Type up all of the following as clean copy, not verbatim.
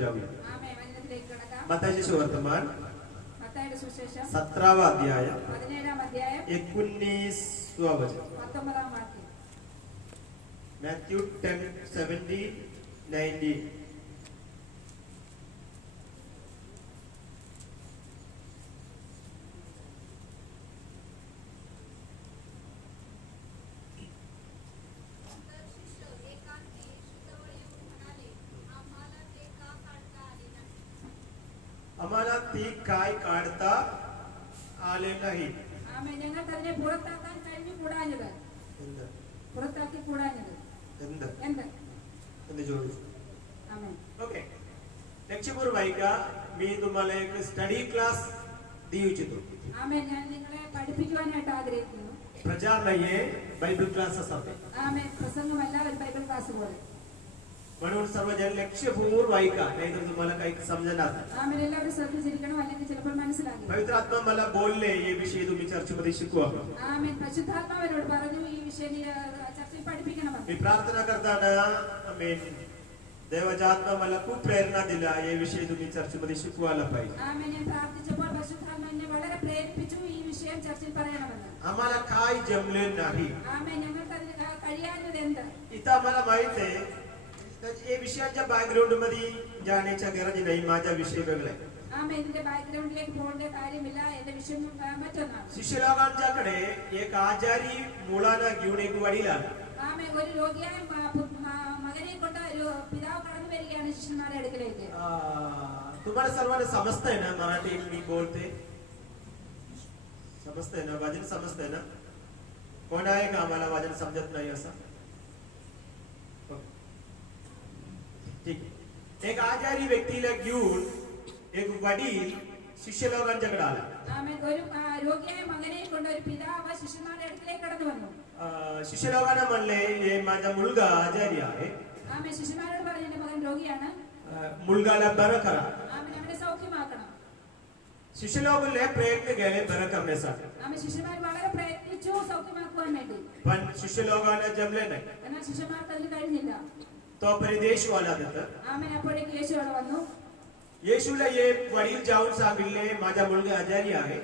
जाऊया. मत्ताईचे सुवर्तमान 17वा अध्याय 19वा वचन. मॅथ्यू 10:70-90. आम्हाला ती काय काढता आले नाही. ओके, ലക്ഷ്യപൂർവ്വമായിക്കാ मी तुम्हाला एक स्टडी क्लास देऊ इच्छितो. प्रचार नाहीये, बायबल क्लास असते. म्हणून सर्वजण लक्ष्यपूर्वक ऐका, नाहीतर तुम्हाला काही समजणार नाही. पवित्र आत्मा मला बोलले ये विषय तुम्ही चर्चेमध्ये शिकवा. मी प्रार्थना करताना आमेन देवाचा आत्मा मला खूप प्रेरणा दिला, ये विषय तुम्ही चर्चेमध्ये शिकवायला पाहिजे. आम्हाला काय जमले नाही. इथं आम्हाला माहित आहे या विषयाच्या बॅकग्राऊंड मध्ये जाण्याच्या गरज नाही. माझा विषय वेगळा आहे. शिष्यलोकांच्याकडे एक आजारी मुलाला घेऊन एक वडील आला. तुम्हाला सर्वांना समजतंय ना मराठी मी बोलते? समजतंय ना? वचन समजतंय ना? कोण आहे का आम्हाला वचन समजत नाही असं? ठीक. एक आजारी व्यक्तीला घेऊन एक वडील शिष्यलोकांच्याकडे आला. शिष्यलोकांना म्हणले हे माझा मुलगा आजारी आहे, मुलगाला बरं करा. शिष्यलोकांना प्रयत्न केले बरं करण्यासाठी, पण शिष्यलोकांना जमले नाही. तोपर्यंत येशू आला तिथं. येशूला ये वडील जाऊन सांगितले माझा मुलगा आजारी आहे.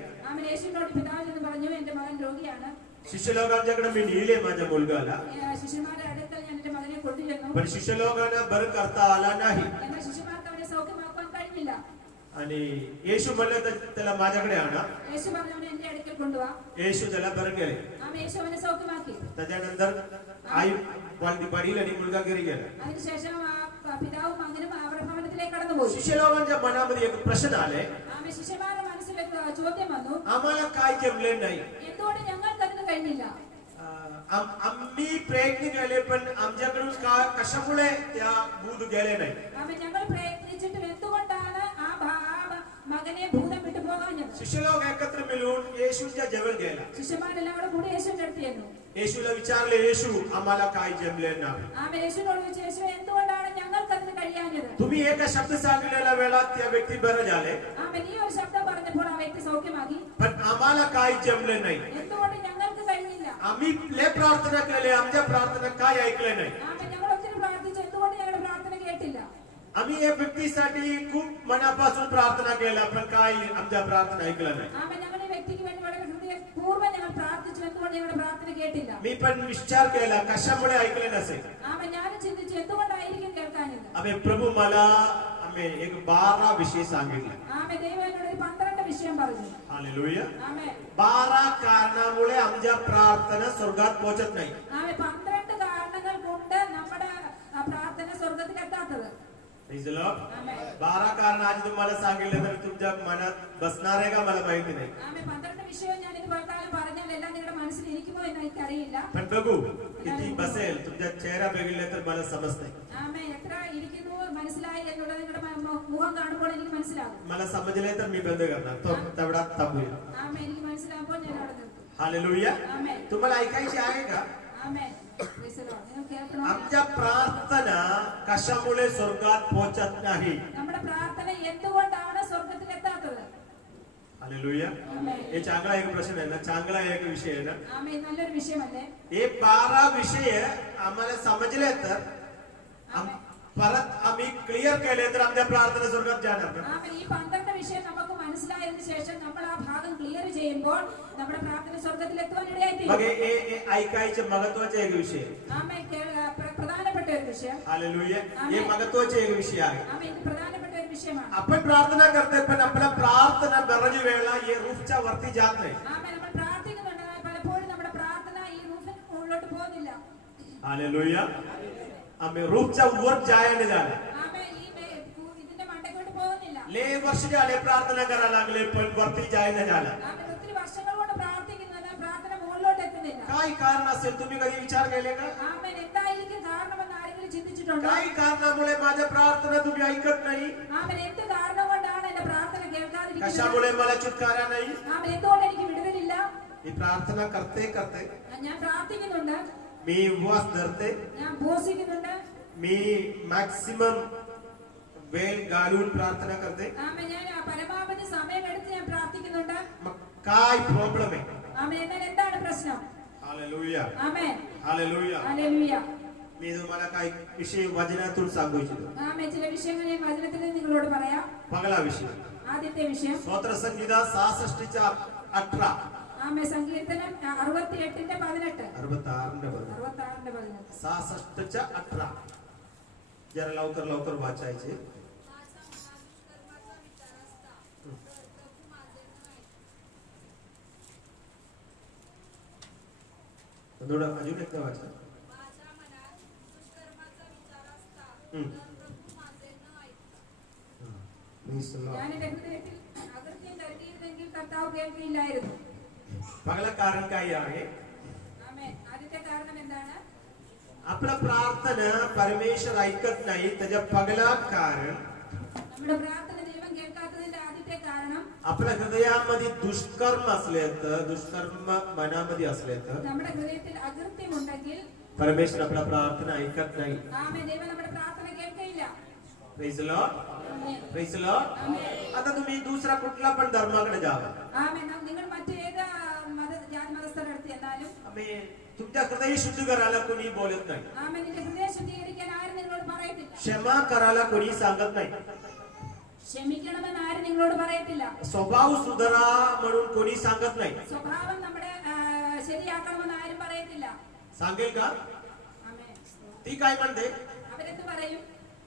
शिष्यलोकांच्याकडे मी नेले माझ्या मुलगाला, पण शिष्यलोकांना बरं करता आला नाही. आणि येशू म्हणलं तर त्याला माझ्याकडे आणा. येशू त्याला बरं केले. त्याच्यानंतर आई वडील आणि मुलगा घरी गेला. शिष्यलोकांच्या मनामध्ये एक प्रश्न आले, आम्हाला काय जमले नाही. आम्ही प्रयत्न केले पण आमच्याकडून कशामुळे त्या भूत गेले नाही. शिष्यलोक एकत्र मिळून येशूच्या जवळ गेला. येशूला विचारले, येशू आम्हाला काय जमले नाही. तुम्ही एका शब्द सांगितलेल्या वेळात त्या व्यक्ती बरं झाले, पण आम्हाला काय जमले नाही. आम्ही लय प्रार्थना केले, आमच्या प्रार्थना काय ऐकले नाही. आम्ही या व्यक्तीसाठी खूप मनापासून प्रार्थना केला, पण काय आमच्या प्रार्थना ऐकलं नाही. मी पण विचार केला कशामुळे ऐकले नसेल. आम्ही प्रभू मला एक 12 विषय सांगितले. हालेलुया. 12 कारणामुळे आमच्या प्रार्थना स्वर्गात पोहोचत नाही. 12 कारण आज तुम्हाला सांगितलं तर तुमच्या मनात बसणार आहे का मला माहिती नाही. पण बघू किती बसेल, तुमच्या चेहरा बघितला तर मला समजते. मला समजले तर मी बंद करणार, तो तेवढा थांबूया. हालेलुया. तुम्हाला ऐकायची आहे का? आमच्या प्रार्थना कशामुळे स्वर्गात पोहोचत नाही. हालेलुया. हे चांगला एक प्रश्न आहे ना, चांगला एक विषय आहे ना. हे 12 विषय आम्हाला समजले तर परत आम्ही क्लिअर केले तर आमच्या प्रार्थना स्वर्गात जाणार का? ആമേൻ. ഈ 12 വിഷയം നമുക്ക് മനസ്സിലായതിനു ശേഷം നമ്മൾ ആ ഭാഗം ക്ലിയർ ചെയ്യുമ്പോൾ നമ്മുടെ പ്രാർത്ഥന സ്വർഗ്ഗത്തിൽ എത്തുവാൻ ഇടയായിത്തീരും. मग हे ऐकायचे महत्त्वाचे एक विषय. ആമേൻ. പ്രധാനപ്പെട്ട ഒരു വിഷയം. हालेलुया. हे महत्त्वाचे एक विषय आहे. ആമേൻ. ഇത് പ്രധാനപ്പെട്ട ഒരു വിഷയമാണ്. आपण प्रार्थना करते पण आपल्या प्रार्थना बऱ्याच वेळेला हे रूफच्या वरती जात नाही. ആമേൻ. നമ്മൾ പ്രാർത്ഥിക്കുന്നുണ്ട്, പലപ്പോഴും നമ്മുടെ പ്രാർത്ഥന ഈ റൂഫിന് മുകളിലോട്ട് പോകുന്നില്ല. हालेलुया. आम्ही रूफच्या वर जायला झालं. ആമേൻ. ഇതിന്റെ മണ്ടയ്ക്കോട്ട് പോകുന്നില്ല. लय वर्ष झाले प्रार्थना करायला लागले पण वरती जायला झालं. ആമേൻ. ഒത്തിരി വർഷങ്ങൾ കൊണ്ട് പ്രാർത്ഥിക്കുന്നത് പ്രാർത്ഥന മുകളിലോട്ട് എത്തുന്നില്ല. काय कारण असेल तुम्ही कधी विचार केले का? ആമേൻ. എന്തായിരിക്കും കാരണമെന്ന് ആരെങ്കിലും ചിന്തിച്ചിട്ടുണ്ടോ? काही कारणामुळे माझ्या प्रार्थना तुम्ही ऐकत नाही. ആമേൻ. എന്ത് കാരണം കൊണ്ടാണ് എന്റെ പ്രാർത്ഥന കേൾക്കാതിരിക്കുന്നത്? कशामुळे मला छुटकारा नाही? ആമേൻ. എന്തുകൊണ്ട് എനിക്ക് വിടുതലില്ല? मी प्रार्थना करते ഞാൻ പ്രാർത്ഥിക്കുന്നുണ്ട്, मी उपवास धरते, ഞാൻ ഉപവസിക്കുന്നുണ്ട്, मी मॅक्सिमम वेळ घालून प्रार्थना करते. ആമേൻ. ഞാൻ പരമാവധി സമയമെടുത്ത് ഞാൻ പ്രാർത്ഥിക്കുന്നുണ്ട്. मग काय प्रॉब्लेम आहे? ആമേൻ. എന്നാൽ എന്താണ് പ്രശ്നം? हालेलुया. ആമേൻ. हालेलुया. ഹല്ലേലൂയ. मी तुम्हाला काही विषय वचनातून सांगू इच्छितो. ആമേൻ. ചില വിഷയങ്ങൾ ഞാൻ വചനത്തിൽ നിന്ന് നിങ്ങളോട് പറയാം. पहिला विषय ആദ്യത്തെ വിഷയം स्तोत्र संगीता 66:18. ആമേൻ. സങ്കീർത്തനം 68:18 66:18 66:18 66:18. जरा लवकर लवकर वाचायचे. अजून एकदा वाचा. ഞാൻ എന്റെ ഹൃദയത്തിൽ അകൃത്യം കരുതിയിരുന്നെങ്കിൽ കർത്താവ് കേൾക്കില്ലായിരുന്നു. पहिलं कारण काय आहे? ആമേൻ. ആദ്യത്തെ കാരണം എന്താണ്? आपला प्रार्थना परमेश्वर ऐकत नाही त्याच्या पहिला कारण നമ്മുടെ പ്രാർത്ഥന ദൈവം കേൾക്കാത്തതിന്റെ ആദ്യത്തെ കാരണം आपल्या हृदयामध्ये दुष्कर्म असले तर दुष्कर्म मनामध्ये असले तर നമ്മുടെ ഹൃദയത്തിൽ അകൃത്യമുണ്ടെങ്കിൽ परमेश्वर आपला प्रार्थना ऐकत नाही. ആമേൻ. ദൈവം നമ്മുടെ പ്രാർത്ഥന കേൾക്കയില്ല. Praise Lord. ആമേൻ. Praise Lord. आता तुम्ही दुसरा कुठला पण धर्माकडे जावा. ആമേൻ. നിങ്ങൾ മറ്റേത് ജാതി മതസ്ഥരുടെ അടുത്ത് ചെന്നാലും आम्ही तुमच्या हृदय शुद्ध करायला कोणी बोलत नाही. ആമേൻ. നിന്റെ ഹൃദയം ശുദ്ധീകരിക്കാൻ ആരും നിങ്ങളോട് പറയത്തില്ല. क्षमा करायला कोणी सांगत नाही. ക്ഷമിക്കണമെന്ന് ആരും നിങ്ങളോട് പറയത്തില്ല. स्वभाव सुधारा म्हणून कोणी सांगत नाही. സ്വഭാവം നമ്മുടെ ശരിയാക്കണമെന്ന് ആരും പറയത്തില്ല. सांगेल का? ആമേൻ. ती काय म्हणते? അവരെന്ത് പറയും?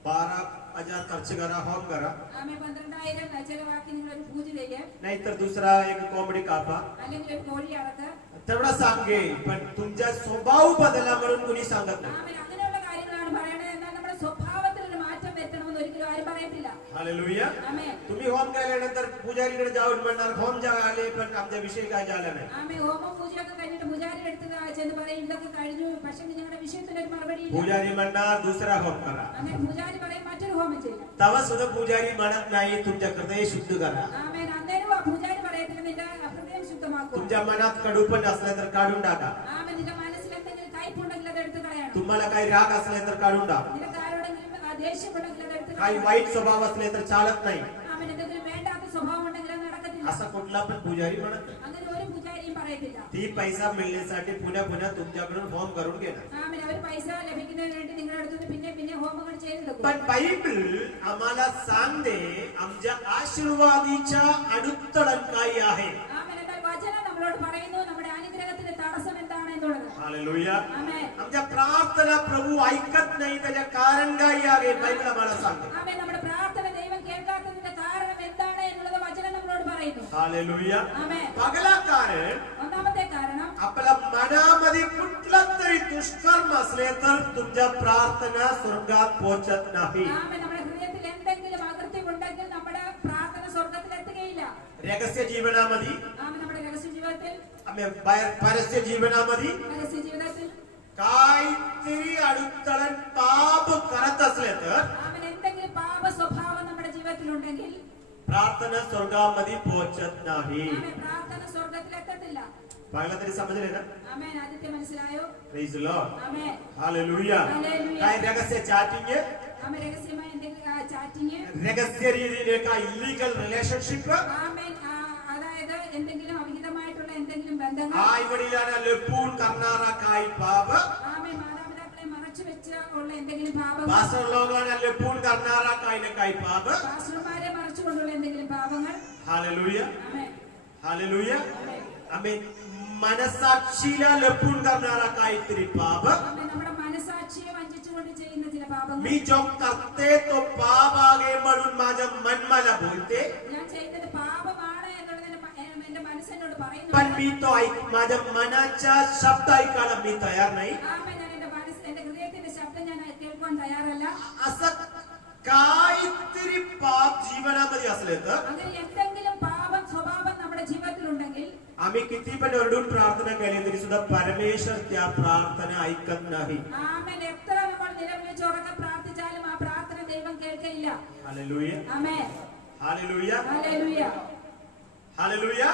12,000 खर्च करा, होम करा, ആമേൻ. 12,000 ചെലവാക്കി നിങ്ങൾ ഒരു പൂജ ചെയ്യുക, नाहीतर दुसरा एक कोंबडी कापा. അല്ലെങ്കിൽ ഒരു കോഴി അറക്കുക. तेवढा सांगेल पण तुमच्या स्वभाव बदला म्हणून कोणी सांगत नाही. ആമേൻ. അങ്ങനെയുള്ള കാര്യങ്ങളാണ് പറയണത്. എന്നാൽ നമ്മുടെ സ്വഭാവത്തിൽ ഒരു മാറ്റം വരുത്തണമെന്ന് ഒരിക്കലും ആരും പറയത്തില്ല. हालेलुया. ആമേൻ. तुम्ही होम केल्यानंतर पुजारीकडे जाऊन म्हणणार होम आले पण आमच्या विषय काय झाला नाही. ആമേൻ. ഹോമം പൂജയൊക്കെ കഴിഞ്ഞിട്ട് പൂജാരിയുടെ അടുത്ത് ചെന്ന് പറയും ഇതൊക്കെ കഴിഞ്ഞു, പക്ഷെ ഞങ്ങളുടെ വിഷയത്തിന് ഒരു മറുപടി ഇല്ല. पुजारी म्हणणार दुसरा होम करा. അങ്ങനെ പൂജാരി പറയും മറ്റൊരു ഹോമം ചെയ്യും. तेव्हा सुद्धा पुजारी म्हणत नाही तुमच्या हृदय शुद्ध करा. ആമേൻ. അന്നേരം ആ പൂജാരി പറയത്തില്ല നിന്റെ ഹൃദയം ശുദ്ധമാക്കും. तुमच्या मनात कडूपण असलं तर काढून टाका. ആമേൻ. നിന്റെ മനസ്സിൽ എന്തെങ്കിലും കയ്പുണ്ടെങ്കിൽ അത് എടുത്ത് കളയണം. तुम्हाला काही राग असले तर काढून टाका. നിനക്ക് ആരോടെങ്കിലും ദേഷ്യമുണ്ടെങ്കിൽ അത് എടുത്ത് काही കളയണം. वाईट स्वभाव असले तर चालत नाही. ആമേൻ. എന്തെങ്കിലും വേണ്ടാത്ത സ്വഭാവം ഉണ്ടെങ്കിൽ അത് നടക്കത്തില്ല. असा कुठला पण पुजारी म्हणत नाही. അങ്ങനെ ഒരു പൂജാരിയും പറയത്തില്ല. ती पैसा मिळण्यासाठी पुन्हा पुन्हा तुमच्याकडून होम करून घेणार. ആമേൻ. അവർ പൈസ ലഭിക്കുന്നതിന് വേണ്ടി നിങ്ങളുടെ അടുത്ത് പിന്നെ ഹോമങ്ങൾ ചെയ്തെടുക്കും. पण बायबल आम्हाला सांगते आमच्या आशीर्वादीच्या अडुत्तडन काय आहे. ആമേൻ. എന്നാൽ വചനം നമ്മളോട് പറയുന്നു നമ്മുടെ അനുഗ്രഹത്തിന്റെ തടസ്സം എന്താണ് എന്നുള്ളത്. हालेलुया. ആമേൻ. आमच्या प्रार्थना प्रभू ऐकत नाही त्याच्या कारण काय आहे बायबल आम्हाला सांगते. ആമേൻ. നമ്മുടെ പ്രാർത്ഥന ദൈവം കേൾക്കാത്തതിന്റെ കാരണം എന്താണ് എന്നുള്ളത് വചനം നമ്മളോട് പറയുന്നു. हालेलुया. ആമേൻ. पहिला कारण ഒന്നാമത്തെ കാരണം आपल्या मनामध्ये कुठला तरी दुष्कर्म असले तर तुमच्या प्रार्थना स्वर्गात पोहोचत नाही. ആമേൻ. നമ്മുടെ ഹൃദയത്തിൽ എന്തെങ്കിലും അകൃത്യമുണ്ടെങ്കിൽ നമ്മുടെ പ്രാർത്ഥന സ്വർഗ്ഗത്തിൽ എത്തുകയില്ല. रहस्य जीवनामध्ये ആമേൻ. നമ്മുടെ രഹസ്യ ജീവിതത്തിൽ आम्ही बाहेर परस्य जीवनामध्ये രഹസ്യ ജീവിതത്തിൽ काहीतरी अडुत्तडन पाप करत असले तर ആമേൻ. എന്തെങ്കിലും പാപ സ്വഭാവം നമ്മുടെ ജീവിതത്തിൽ ഉണ്ടെങ്കിൽ प्रार्थना स्वर्गामध्ये पोहोचत नाही. ആമേൻ. പ്രാർത്ഥന സ്വർഗ്ഗത്തിൽ എത്തത്തില്ല. पाहिलं तरी समजले ना? ആമേൻ. ആദ്യത്തെ മനസ്സിലായോ? Praise Lord. ആമേൻ. हालेलुया. हालेलुया. काय रहस्य चॅटिंग ആമേൻ. രഹസ്യമായ എന്തെങ്കിലും ചാറ്റിങ്, रहस्य രീതിയിലെ काय इलीगल रिलेशनशिप ആമേൻ. അതായത് എന്തെങ്കിലും അവിഹിതമായിട്ടുള്ള എന്തെങ്കിലും ബന്ധങ്ങൾ, आई वडिलांना लपून करणारा काय पाप ആമേൻ. മാതാപിതാക്കളെ മറച്ചു വെച്ച് ഉള്ള എന്തെങ്കിലും പാപങ്ങൾ पास्टर लोगों ने लेपून करनारा काई ने काई पाप പാസ്റ്റർമാരെ മറച്ചുകൊണ്ടുള്ള എന്തെങ്കിലും പാപങ്ങൾ हालेलुया ആമേൻ हालेलुया आमेन മനസാക്ഷിയില लेपून करनारा काई तेरी पाप ആമേൻ നമ്മുടെ മനസാക്ഷിയെ വഞ്ചിച്ചുകൊണ്ട് ചെയ്യുന്ന ചില പാപങ്ങൾ मी जो करते तो पाप आगे बढ़ून माझा मन मला बोलते ഞാൻ ചെയ്യുന്നത് പാപമാണ് എന്നുള്ളത് എന്റെ മനസ്സെന്നോട് പറയുന്നു पण मी तो माझ्या मनाचा शब्द ऐकायला मी तयार नाही ആമേൻ ഞാൻ എന്റെ ഹൃദയത്തിന്റെ ശബ്ദം ഞാൻ കേൾക്കാൻ തയ്യാറല്ല असं काहीतरी पाप जीवनामध्ये असले तर അങ്ങനെ എന്തെങ്കിലും പാപം സ്വഭാവം നമ്മുടെ ജീവിതത്തിൽ ഉണ്ടെങ്കിൽ आम्ही किती पण ओरडून प्रार्थना केली तरी सुद्धा परमेश्वर त्या प्रार्थना ऐकत नाही ആമേൻ എത്ര നമ്മൾ നിലവിളിച്ച് ഉറക്കെ പ്രാർത്ഥിച്ചാലും ആ പ്രാർത്ഥന ദൈവം കേൾക്കില്ല हालेलुया ആമേൻ हालेलुया ഹല്ലേലൂയ हालेलुया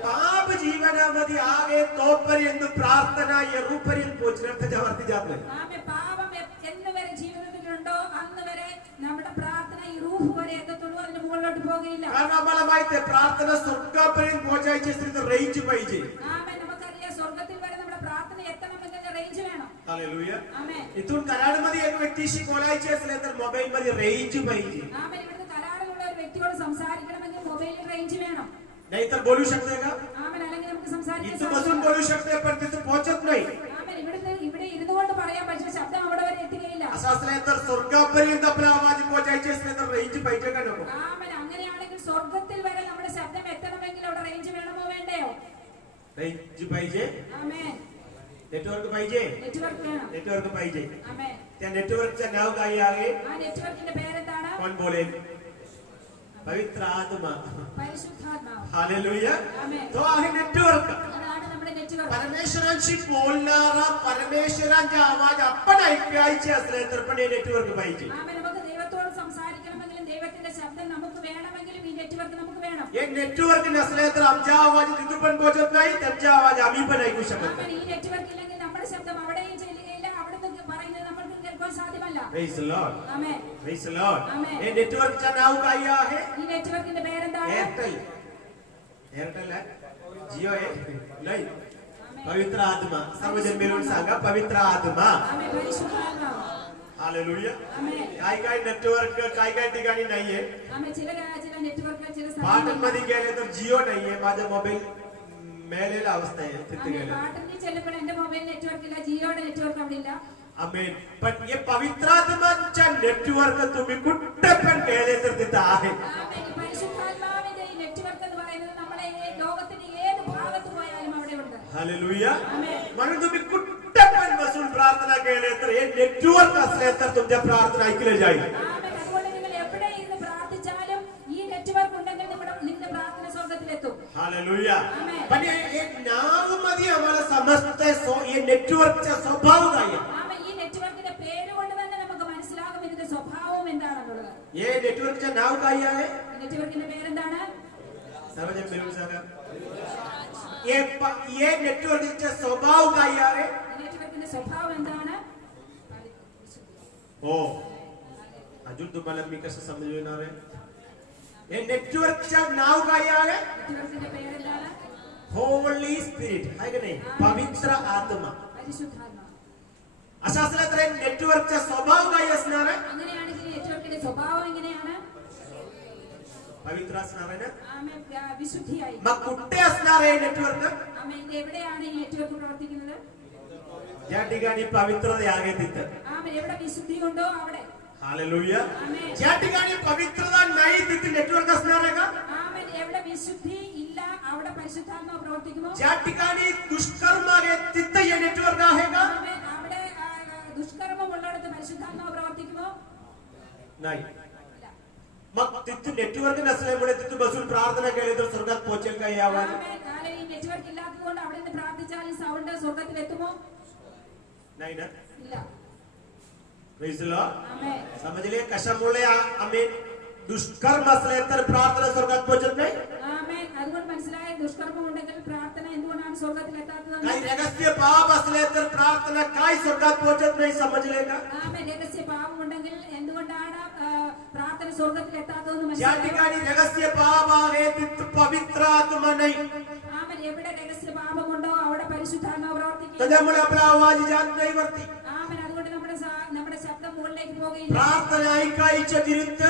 पाप जीवनामध्ये आगे तोपर्यंत प्रार्थना या रूपर्यंत पोहोचण्यात त्याच्यावरती जात नाही ആമേൻ പാപം എന്ന് വരെ ജീവിതത്തിലുണ്ടോ അന്ന് വരെ നമ്മുടെ പ്രാർത്ഥന ഈ റൂഹ് വരെ എത്തത്തുള്ളൂ അതിന് മുകളിലോട്ട് പോകുകയില്ല कारण आम्हाला माहिती आहे प्रार्थना स्वर्गापर्यंत पोहोचायची असेल तर रेंज पाहिजे ആമേൻ നമുക്കറിയാം സ്വർഗ്ഗത്തിൽ വരെ നമ്മുടെ പ്രാർത്ഥന എത്തണമെങ്കിൽ റേഞ്ച് വേണം हालेलुया ആമേൻ इथून कराडमध्ये एक व्यक्तीशी बोलायची असेल तर मोबाईल मध्ये रेंज पाहिजे ആമേൻ ഇവിടുന്ന് കരാറിലുള്ള ഒരു വ്യക്തിയോട് സംസാരിക്കണമെങ്കിൽ മൊബൈലിൽ റേഞ്ച് വേണം नाहीतर बोलू शकते का ആമേൻ അല്ലെങ്കിൽ നമുക്ക് സംസാരിക്കാൻ इथं बसून बोलू शकते पण तिथं पोहोचत नाही ആമേൻ ഇവിടെ ഇരുന്നുകൊണ്ട് പറയാൻ പക്ഷേ ശബ്ദം അവിടെ वरे എത്തുകയില്ല असं असलं तर स्वर्गापर्यंत आपला आवाज पोहोचायची असले तर रेंज पाहिजे का नको ആമേൻ അങ്ങനെയാണെങ്കിൽ സ്വർഗ്ഗത്തിൽ വരെ നമ്മുടെ ശബ്ദം എത്തണമെങ്കിൽ അവിടെ റേഞ്ച് വേണമോ വേണ്ടയോ रेंज पाहिजे ആമേൻ नेटवर्क पाहिजे നെറ്റ്വർക്ക് വേണം नेटवर्क पाहिजे ആമേൻ त्या नेटवर्कचं नाव काय आहे ആ നെറ്റ്വർക്കിന്റെ പേരെന്താണ് कोण बोलेल पवित्र आत्मा പരിശുദ്ധാത്മാവ് हालेलुया ആമേൻ तो आहे नेटवर्क അതാണ് നമ്മുടെ നെറ്റ്വർക്ക് परमेश्वरांशी बोलणारा परमेश्वरांचा आवाज आपण ऐकायचे असले तर पण हे नेटवर्क पाहिजे ആമേൻ നമുക്ക് ദൈവത്തോട് സംസാരിക്കണമെങ്കിലും ദൈവത്തിന്റെ ശബ്ദം നമുക്ക് വേണമെങ്കിലും ഈ നെറ്റ്വർക്ക് നമുക്ക് വേണം हे नेटवर्क नसले तर आमचा आवाज तिथून पण पोहोचत नाही त्यांचा आवाज आम्ही पण ऐकू शकत ആമേൻ नाही ഈ നെറ്റ്വർക്ക് ഇല്ലെങ്കിൽ നമ്മുടെ ശബ്ദം അവിടെയും ചെല്ലുകയില്ല അവിടുന്ന് പറയുന്നത് നമ്മൾക്ക് കേൾക്കാൻ സാധ്യമല്ല Praise the Lord. Amen Praise the Lord. Amen. हे नेटवर्कचं नाव काय आहे ഈ നെറ്റ്വർക്കിന്റെ പേരെന്താണ് एअरटेल एअरटेल आहे जिओ आहे नाही ആമേൻ पवित्र आत्मा सर्वजण मिळून सांगा पवित्र आत्मा ആമേൻ പരിശുദ്ധാത്മാവ് हालेलुया ആമേൻ काय नेटवर्क काय ठिकाणी नाहीये ആമേൻ ചില നെറ്റ്വർക്ക് ചില पाटणमध्ये गेले तर जिओ नाहीये माझा मोबाईल मेलेला अवस्था आहे तिथे ആമേൻ गेले പാട്ടത്തിൽ ചെല്ലുമ്പോൾ എന്റെ മൊബൈൽ നെറ്റ്വർക്ക് ഇല്ല ജിയോയുടെ നെറ്റ്വർക്ക് അവിടെ ഇല്ല आमेन पण हे पवित्र आत्माच्या नेटवर्क तुम्ही कुठे पण गेले तर तिथं आहे ആമേൻ ഈ പരിശുദ്ധാത്മാവിന്റെ ഈ നെറ്റ്വർക്ക് എന്ന് പറയുന്നത് നമ്മളെ ലോകത്തിന്റെ ഏത് ഭാഗത്ത് പോയാലും അവിടെ ഉണ്ട് हालेलुया ആമേൻ म्हणून तुम्ही कुठे पण बसून प्रार्थना केले तर हे नेटवर्क असले तर तुमच्या प्रार्थना ऐकले जाईल ആമേൻ അതുകൊണ്ട് നിങ്ങൾ എവിടെ ഇരുന്ന് പ്രാർത്ഥിച്ചാലും ഈ നെറ്റ്വർക്ക് ഉണ്ടെങ്കിൽ നിങ്ങളുടെ പ്രാർത്ഥന സ്വർഗ്ഗത്തിലെത്തും हालेलुया आमेन. पण हे नाव मध्ये आम्हाला समजतंय हे नेटवर्कचा स्वभाव काय आहे ആമേൻ ഈ നെറ്റ്വർക്കിന്റെ പേര് കൊണ്ട് തന്നെ നമുക്ക് മനസ്സിലാകും ഇതിന്റെ സ്വഭാവം എന്താണെന്നുള്ളത് हे नेटवर्कचे नाव काय आहे ഈ നെറ്റ്വർക്കിന്റെ പേരെന്താണ് सर्वजण मिळून सांगा हे नेटवर्कचा स्वभाव काय आहे ഈ നെറ്റ്വർക്കിന്റെ സ്വഭാവം എന്താണ് हो अजून तुम्हाला मी कसं समजवणार आहे हे नेटवर्कचं नाव काय आहे നെറ്റ്വർക്കിന്റെ പേരെന്താണ് होली स्पिरिट आहे का नाही पवित्र आत्मा പരിശുദ്ധാത്മാവ് असं असलं तर नेटवर्कचा स्वभाव काय असणार आहे അങ്ങനെയാണെങ്കിൽ ഈ നെറ്റ്വർക്കിന്റെ സ്വഭാവം എങ്ങനെയാണ് पवित्र असणार आहे ना ആമേൻ വിശുദ്ധിയായി मग कुठे असणार आहे नेटवर्क ആമേൻ ഇത് എവിടെയാണ് ഈ നെറ്റ്വർക്ക് പ്രവർത്തിക്കുന്നത് ज्या ठिकाणी पवित्रता आहे तिथं ആമേൻ എവിടെ വിശുദ്ധി ഉണ്ടോ അവിടെ हालेलुया ആമേൻ ज्या ठिकाणी पवित्रता नाही तिथे नेटवर्क असणार आहे का ആമേൻ എവിടെ വിശുദ്ധി ഇല്ല അവിടെ പരിശുദ്ധാത്മാവ് പ്രവർത്തിക്കുമോ ज्या ठिकाणी दुष्कर्म आहे तिथे हे नेटवर्क आहे का ആമേൻ അവിടെ ദുഷ്കർമ്മം ഉള്ളിടത്ത് പരിശുദ്ധാത്മാവ് പ്രവർത്തിക്കുമോ नाही ഇല്ല मग तिथे नेटवर्क नसल्यामुळे तिथे बसून प्रार्थना केली तर स्वर्गात पोहोचेल का हे आवाज ആമേൻ കാരണം ഈ നെറ്റ്വർക്ക് ഇല്ലാത്തതുകൊണ്ട് അവിടെ നിന്ന് പ്രാർത്ഥിച്ചാൽ ഈ സൗണ്ട് സ്വർഗ്ഗത്തിൽ എത്തുമോ नाही ना ഇല്ല Praise the Lord. ആമേൻ समजले कशामुळे आम्ही दुष्कर्म असले तर प्रार्थना स्वर्गात पोहोचत नाही ആമേൻ അതുകൊണ്ട് മനസ്സിലായ ദുഷ്കർമ്മം ഉണ്ടെങ്കിൽ പ്രാർത്ഥന എന്തുകൊണ്ടാണ് സ്വർഗ്ഗത്തിൽ എത്താത്തത് काही रहस्य पाप असले तर प्रार्थना काय स्वर्गात पोहोचत नाही समजले का ആമേൻ രഹസ്യ പാപം ഉണ്ടെങ്കിൽ എന്തുകൊണ്ടാണ് പ്രാർത്ഥന സ്വർഗ്ഗത്തിൽ എത്താത്തതെന്ന് ज्या മനസ്സിലായോ ठिकाणी रहस्य पाप आहे तिथे पवित्र आत्मा नाही ആമേൻ എവിടെ രഹസ്യ പാപമുണ്ടോ അവിടെ പരിശുദ്ധാത്മാവ് പ്രവർത്തിക്കും त्याच्यामुळे आपला आवाज जात नाही वरती ആമേൻ അതുകൊണ്ട് നമ്മുടെ പോവുകയില്ല. प्रार्थना ऐकायच्या विरुद्ध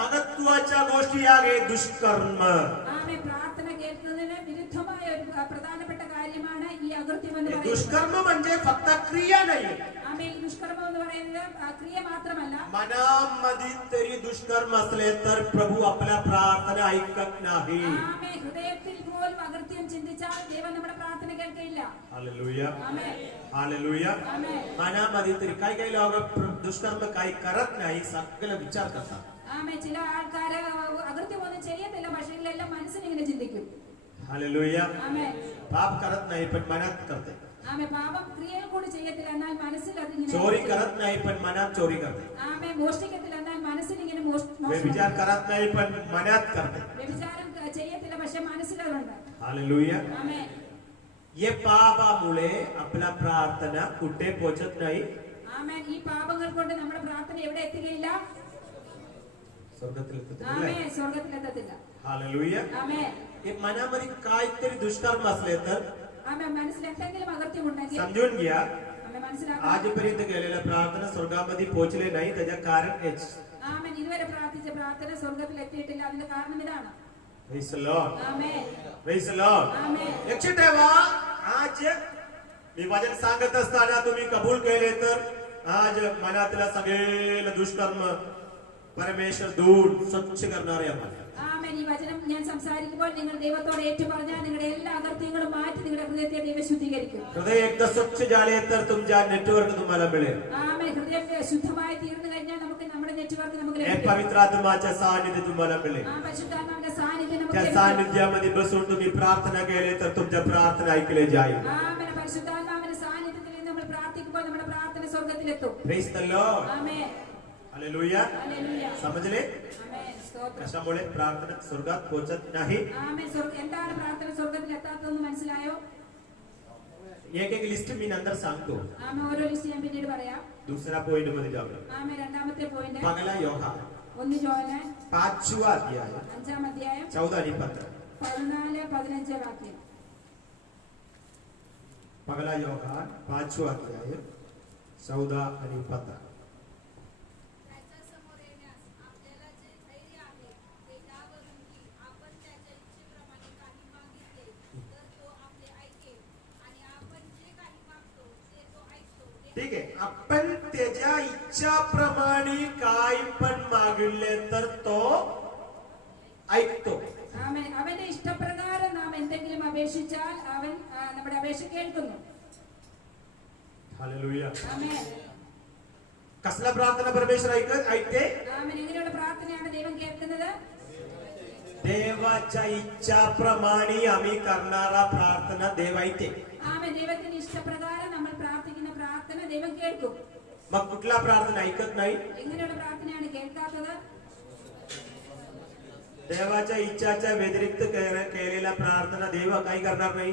महत्वाच्या गोष्टी आहे दुष्कर्म. ആമേൻ. പ്രാർത്ഥന കേൾക്കുന്നതിന് വിരുദ്ധമായ ഒരു പ്രധാനപ്പെട്ട കാര്യമാണ് ഈ അകൃത്യം എന്ന് പറയുന്നത്. दुष्कर्म म्हणजे फक्त क्रिया नाही. ആമേൻ. ദുഷ്കർമ്മം എന്ന് പറയുന്നത് ക്രിയ മാത്രമല്ല. मनामध्ये तरी दुष्कर्म असले तर प्रभू आपल्या प्रार्थना ऐकत नाही. ആമേൻ. ഹൃദയത്തിൽ പോലും അകൃത്യം ചിന്തിച്ചാൽ ദൈവം നമ്മുടെ പ്രാർത്ഥന കേൾക്കില്ല. हालेलुया, ആമേൻ. हालेलुया. ആമേൻ. मनामध्ये तरी काही लोक दुष्कर्म काही करत नाही, सगळं विचार करतात. ആമേൻ. ചില ആൾക്കാര് അകൃത്യമൊന്നും ചെയ്യത്തില്ല, പക്ഷേ എല്ലാം മനസ്സിലിങ്ങനെ ചിന്തിക്കും. हालेलुया. ആമേൻ. पाप करत नाही पण मनात करते. ആമേൻ. പാപം ക്രിയയിൽ കൂടി ചെയ്യത്തില്ല, എന്നാൽ മനസ്സിൽ അതിങ്ങനെ चोरी करत नाही पण मनात चोरी करते. ആമേൻ. മോഷ്ടിക്കത്തില്ല, എന്നാൽ മനസ്സിൽ ഇങ്ങനെ व्यभिचार करत नाही पण मनात करते. വ്യഭിചാരം ചെയ്യത്തില്ല, പക്ഷെ മനസ്സിലുണ്ട്. हालेलुया. ആമേൻ. ये पापामुळे आपला प्रार्थना कुठे पोहोचत नाही? ആമേൻ. ഈ പാപങ്ങൾ കൊണ്ട് നമ്മുടെ പ്രാർത്ഥന എവിടെ എത്തുകയില്ല? स्वर्गातील एतत नाही. ആമേൻ. സ്വർഗ്ഗത്തിലെത്തത്തില്ല. हालेलुया. ആമേൻ. हे मनामध्ये काहीतरी दुष्कर्म असले तर ആമേൻ. മനസ്സിൽ എന്തെങ്കിലും അകൃത്യം ഉണ്ടെങ്കിൽ समजून घ्या, ആമേൻ മനസ്സിലാക്കണം. आजपर्यंत गेलेल्या प्रार्थना स्वर्गामध्ये पोहोचले नाही, त्याचे कारण हेच. ആമേൻ. ഇതുവരെ പ്രാർത്ഥിച്ച പ്രാർത്ഥന സ്വർഗ്ഗത്തിൽ എത്തിയിട്ടില്ല, അതിന്റെ കാരണം ഇതാണ്. Praise the Lord. Amen. Praise the Lord. ആമേൻ. लक्षात ठेवा, आज मी वचन सांगत असताना तुम्ही कबूल केले तर आज मनातला सगळे दुष्कर्म परमेश्वर दूर स्वच्छ करणारे आम्हाला. ആമേൻ. ഈ വചനം ഞാൻ സംസാരിക്കുമ്പോൾ നിങ്ങൾ ദൈവത്തോട് ഏറ്റുപറഞ്ഞാൽ നിങ്ങളുടെ എല്ലാ അകൃത്യങ്ങളും മാറ്റി നിങ്ങളുടെ ഹൃദയത്തെ ദൈവം ശുദ്ധീകരിക്കും. हृदय एकदा स्वच्छ झाले तर तुमच्या नेटवर्क तुम्हाला मिळेल. ആമേൻ. ഹൃദയം ശുദ്ധമായി തീർന്നു കഴിഞ്ഞാൽ നമുക്ക് നമ്മുടെ നെറ്റ്വർക്ക് നമുക്ക് हे ലഭിക്കും. पवित्र आत्म्याच्या सानिध्य तुम्हाला मिळेल. ആ പരിശുദ്ധാത്മാവിന്റെ സാന്നിധ്യം നമുക്ക് त्या ലഭിക്കും. सानिध्यामध्ये बसून तुम्ही प्रार्थना केले तर तुमच्या प्रार्थना ऐकले जाईल. ആമേൻ. പരിശുദ്ധാത്മാവിന്റെ സാന്നിധ്യത്തിൽ നിന്ന് നമ്മൾ പ്രാർത്ഥിക്കുമ്പോൾ നമ്മുടെ പ്രാർത്ഥന സ്വർഗ്ഗത്തിലെത്തും. Praise the Lord. ആമേൻ. हालेलुया. ഹല്ലേലൂയ. समजले? ആമേൻ. സ്തോത്രം. कशामुळे प्रार्थना स्वर्गात पोहोचत नाही? ആമേൻ. എന്താണ് പ്രാർത്ഥന സ്വർഗ്ഗത്തിൽ എത്താത്തതെന്ന് മനസ്സിലായോ? एक एक लिस्ट मी नंतर सांगतो. ആമേൻ. ഓരോ ലിസ്റ്റ് ഞാൻ പിന്നീട് പറയാം. दुसऱ्या पॉइंट मध्ये जाऊया. ആമേൻ. രണ്ടാമത്തെ പോയിന്റ് पगला योहान 1 യോഹന്നാൻ 5वा अध्याय 5-ാം അധ്യായം 14 आणि 15. 14-15 വാക്യം. पगला योहान 5वा अध्याय 14 आणि 15. त्याच्या समोर येण्यास आपल्याला जे धैर्य आहे ते यावरून की आपण त्याच्या इच्छेप्रमाणे काही मागितले तर तो आपले ऐकेल आणि आपण जे काही मागतो ते तो ऐकतो. ठीक आहे, आपण त्याच्या इच्छाप्रमाणे काय पण मागितले तर तो ऐकतो. ആമേൻ. അവന്റെ ഇഷ്ടപ്രകാരം നാം എന്തെങ്കിലും അപേക്ഷിച്ചാൽ അവൻ നമ്മുടെ അപേക്ഷ കേൾക്കുന്നു. हालेलुया. ആമേൻ. कसला प्रार्थना परमेश्वर ऐकते? ആമേൻ. എങ്ങനെയുള്ള പ്രാർത്ഥനയാണ് ദൈവം കേൾക്കുന്നത്? देवाच्या इच्छाप्रमाणे आम्ही करणारा प्रार्थना देव ऐकते. ആമേൻ. ദൈവത്തിന്റെ ഇഷ്ടപ്രകാരം നമ്മൾ പ്രാർത്ഥിക്കുന്ന പ്രാർത്ഥന ദൈവം കേൾക്കും. मग कुठला प्रार्थना ऐकत नाही? എങ്ങനെയുള്ള പ്രാർത്ഥനയാണ് കേൾക്കാത്തത്? देवाच्या इच्छाच्या व्यतिरिक्त केलेला प्रार्थना देव काही करणार नाही.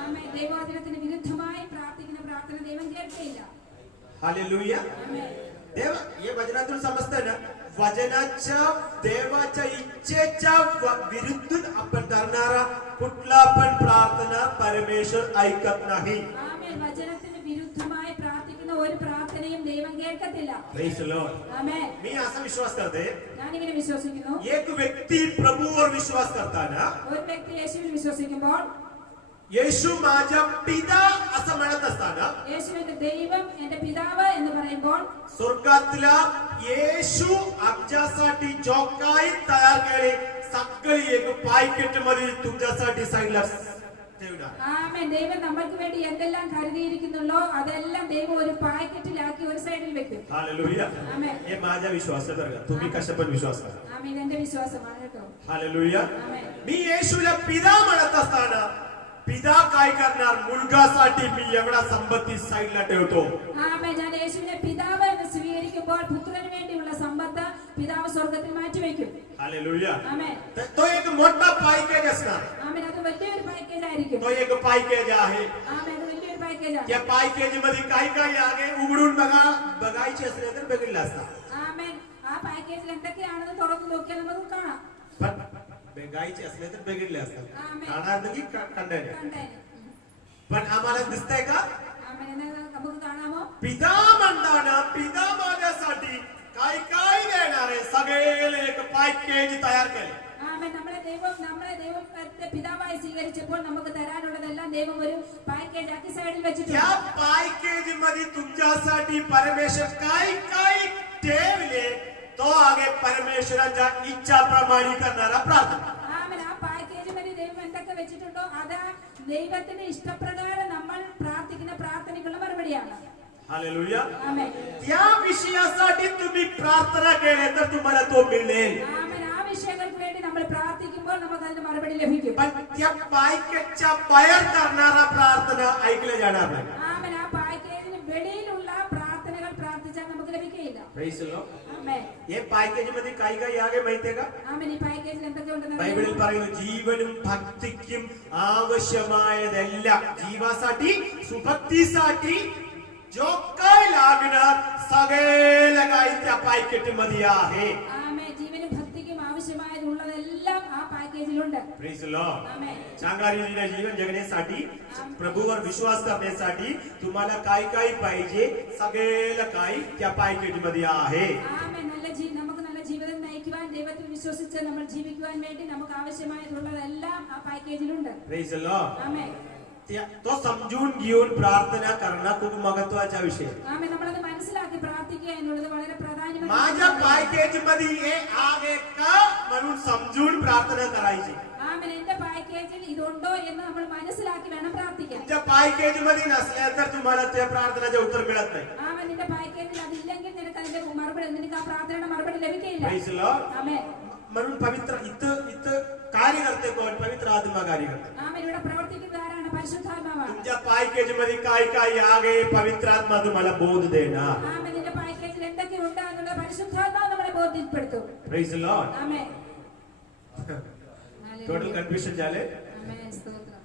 ആമേൻ. ദൈവവചനത്തിന് വിരുദ്ധമായി പ്രാർത്ഥിക്കുന്ന പ്രാർത്ഥന ദൈവം കേൾക്കില്ല. हालेलुया. ആമേൻ. देव हे वचनातून समजतं ना, वचनाच्या देवाच्या इच्छेच्या विरुद्ध आपण करणारा कुठला पण प्रार्थना परमेश्वर ऐकत नाही. ആമേൻ. വചനത്തിന് വിരുദ്ധമായി പ്രാർത്ഥിക്കുന്ന ഒരു പ്രാർത്ഥനയും ദൈവം കേൾക്കത്തില്ല. Praise the Lord. ആമേൻ. मी असा विश्वास करते, ഞാനിങ്ങനെ വിശ്വസിക്കുന്നു. एक व्यक्ती प्रभूवर विश्वास करताना ഒരു വ്യക്തി യേശുവിൽ വിശ്വസിക്കുമ്പോൾ येशू माझ्या पिता असं म्हणत असताना യേശുവിന്റെ ദൈവം എന്റെ പിതാവ് എന്ന് പറയുമ്പോൾ स्वर्गातला येशू आमच्यासाठी जो काही तयार केले सगळी एक पायकेट मध्ये तुमच्यासाठी साईडला ठेवणार. ആമേൻ. ദൈവം നമ്മൾക്ക് വേണ്ടി എന്തെല്ലാം കരുതിയിരിക്കുന്നുള്ളോ അതെല്ലാം ദൈവം ഒരു പാക്കറ്റിലാക്കി ഒരു സൈഡിൽ വെക്കും. हालेलुया. ആമേൻ. हे माझा विश्वास आहे बरं का, तुम्ही कशा पण विश्वास करा. ആമേൻ. എന്റെ വിശ്വാസമാണ് കേട്ടോ. हालेलुया. ആമേൻ. मी येशूला पिता म्हणत असताना पिता काय करणार? मुलगासाठी मी एवढा संपत्ती साईडला ठेवतो. ആമേൻ. ഞാൻ യേശുവിനെ പിതാവ് എന്ന് സ്വീകരിക്കുമ്പോൾ പുത്രന് വേണ്ടിയുള്ള സമ്പത്ത് പിതാവ് സ്വർഗ്ഗത്തിൽ മാറ്റിവെക്കും. हालेलुया. ആമേൻ. तो एक मोठा पायकेज असणार. ആമേൻ. അത് വലിയൊരു പാക്കേജ് ആയിരിക്കും. तो एक पायकेज आहे. ആമേൻ. അത് വലിയൊരു പാക്കേജ് ആണ്. त्या पायकेज मध्ये काय काय आहे उघडून बघायचे असले तर बघितलं असतात. ആമേൻ. ആ പാക്കേജിൽ എന്തൊക്കെയാണെന്ന് തുറന്നു നോക്കിയാൽ നമുക്ക് കാണാം. पण बघायचे असले तर बघितले असतात. आमेन. खाणार नाही कंडेन. കണ്ടേനെ. पण आम्हाला दिसतंय का? ആമേൻ. എന്നാൽ നമുക്ക് കാണാമോ? पिता म्हणताना पिता माझ्यासाठी सगळे एक पॅकेज तयार केले. ആമേൻ. നമ്മളെ ദൈവം പിതാവായി സ്വീകരിച്ചപ്പോൾ നമുക്ക് തരാനുള്ളതെല്ലാം ദൈവം ഒരു പാക്കേജ് ആക്കി സൈഡിൽ വെച്ചിട്ടുണ്ട്. त्या पॅकेज मध्ये तुमच्यासाठी परमेश्वर काय काय ठेवले तो आगे परमेश्वराच्या इच्छाप्रमाणे करणारा प्रार्थना. ആമേൻ. ആ പാക്കേജ് വഴി ദൈവം എന്തൊക്കെ വെച്ചിട്ടുണ്ടോ അത് ദൈവത്തിന്റെ ഇഷ്ടപ്രകാരം നമ്മൾ പ്രാർത്ഥിക്കുന്ന പ്രാർത്ഥനയ്ക്കുള്ള മറുപടിയാണ്. हालेलुया. ആമേൻ. त्या विषयासाठी तुम्ही प्रार्थना केले तर तुम्हाला तो मिळेल. ആമേൻ. ആ വിഷയങ്ങൾക്ക് വേണ്ടി നമ്മൾ പ്രാർത്ഥിക്കുമ്പോൾ നമുക്ക് അതിന് മറുപടി ലഭിക്കും. पण त्या पॅकेजच्या बाहेर करणारा प्रार्थना ऐकले जाणार नाही. ആമേൻ. ആ പാക്കേജിന് വെളിയിലുള്ള പ്രാർത്ഥനകൾ പ്രാർത്ഥിച്ചാൽ നമുക്ക് ലഭിക്കുകയില്ല. Praise the Lord. ആമേൻ. हे पॅकेज मध्ये काही काही आगे माहितीये का? ആമേൻ. ഈ പാക്കേജിൽ എന്തൊക്കെ ഉണ്ടെന്ന് ബൈബിളിൽ അറിയാമോ? പറയുന്നു ജീവനും ഭക്തിക്കും ആവശ്യമായതെല്ലാം जीवासाठी सुभक्तीसाठी जो काय लागणार सगळं काही त्या पॅकेज मध्ये आहे. ആമേൻ. ജീവനും ഭക്തിക്കും ആവശ്യമായതുള്ളതെല്ലാം ആ പാക്കേജിലുണ്ട്. Praise the Lord. ആമേൻ. चांगला रीतीने जीवन जगण्यासाठी प्रभूवर विश्वास करण्यासाठी तुम्हाला काय काय पाहिजे सगळं काही त्या पॅकेज मध्ये आहे. ആമേൻ. നമുക്ക് നല്ല ജീവിതം നയിക്കുവാൻ ദൈവത്തിൽ വിശ്വസിച്ച് നമ്മൾ ജീവിക്കുവാൻ വേണ്ടി നമുക്ക് ആവശ്യമായിട്ടുള്ളതെല്ലാം ആ പാക്കേജിലുണ്ട്. Praise the Lord. ആമേൻ. तो समजून घेऊन प्रार्थना करणं खूप महत्वाचा विषय. ആമേൻ. നമ്മളത് മനസ്സിലാക്കി പ്രാർത്ഥിക്കുക എന്നുള്ളത് വളരെ പ്രധാനപ്പെട്ട माझ्या पॅकेज मध्ये हे आहे का म्हणून समजून प्रार्थना करायची. ആമേൻ. എന്റെ പാക്കേജിൽ ഇതുണ്ടോ എന്ന് നമ്മൾ മനസ്സിലാക്കി വേണം പ്രാർത്ഥിക്കാൻ. तुमच्या पॅकेज मध्ये नसल्या तर तुम्हाला त्या प्रार्थनेचे उत्तर मिळत नाही. ആമേൻ. നിന്റെ പാക്കേജിൽ അതില്ലെങ്കിൽ നിനക്ക് അതിന്റെ മറുപടി നിനക്ക് ആ പ്രാർത്ഥനയുടെ മറുപടി ലഭിക്കില്ല. Praise the Lord. ആമേൻ. म्हणून पवित्र इथं कार्य करते कोण? पवित्र आत्मा कार्य करते. ആമേൻ. ഇവിടെ പ്രവർത്തിക്കുന്നത് ആരാണ്? പരിശുദ്ധാത്മാവാണ്. तुमच्या पॅकेज मध्ये काय काय आहे पवित्र आत्मा तुम्हाला बोध देणार. ആമേൻ. നിന്റെ പാക്കേജിൽ എന്തൊക്കെ ഉണ്ട് എന്നുള്ളത് പരിശുദ്ധാത്മാവ് നമ്മളെ ബോധ്യപ്പെടുത്തും. Praise the Lord. Amen. Total confusion झाले. ആമേൻ. സ്തോത്രം.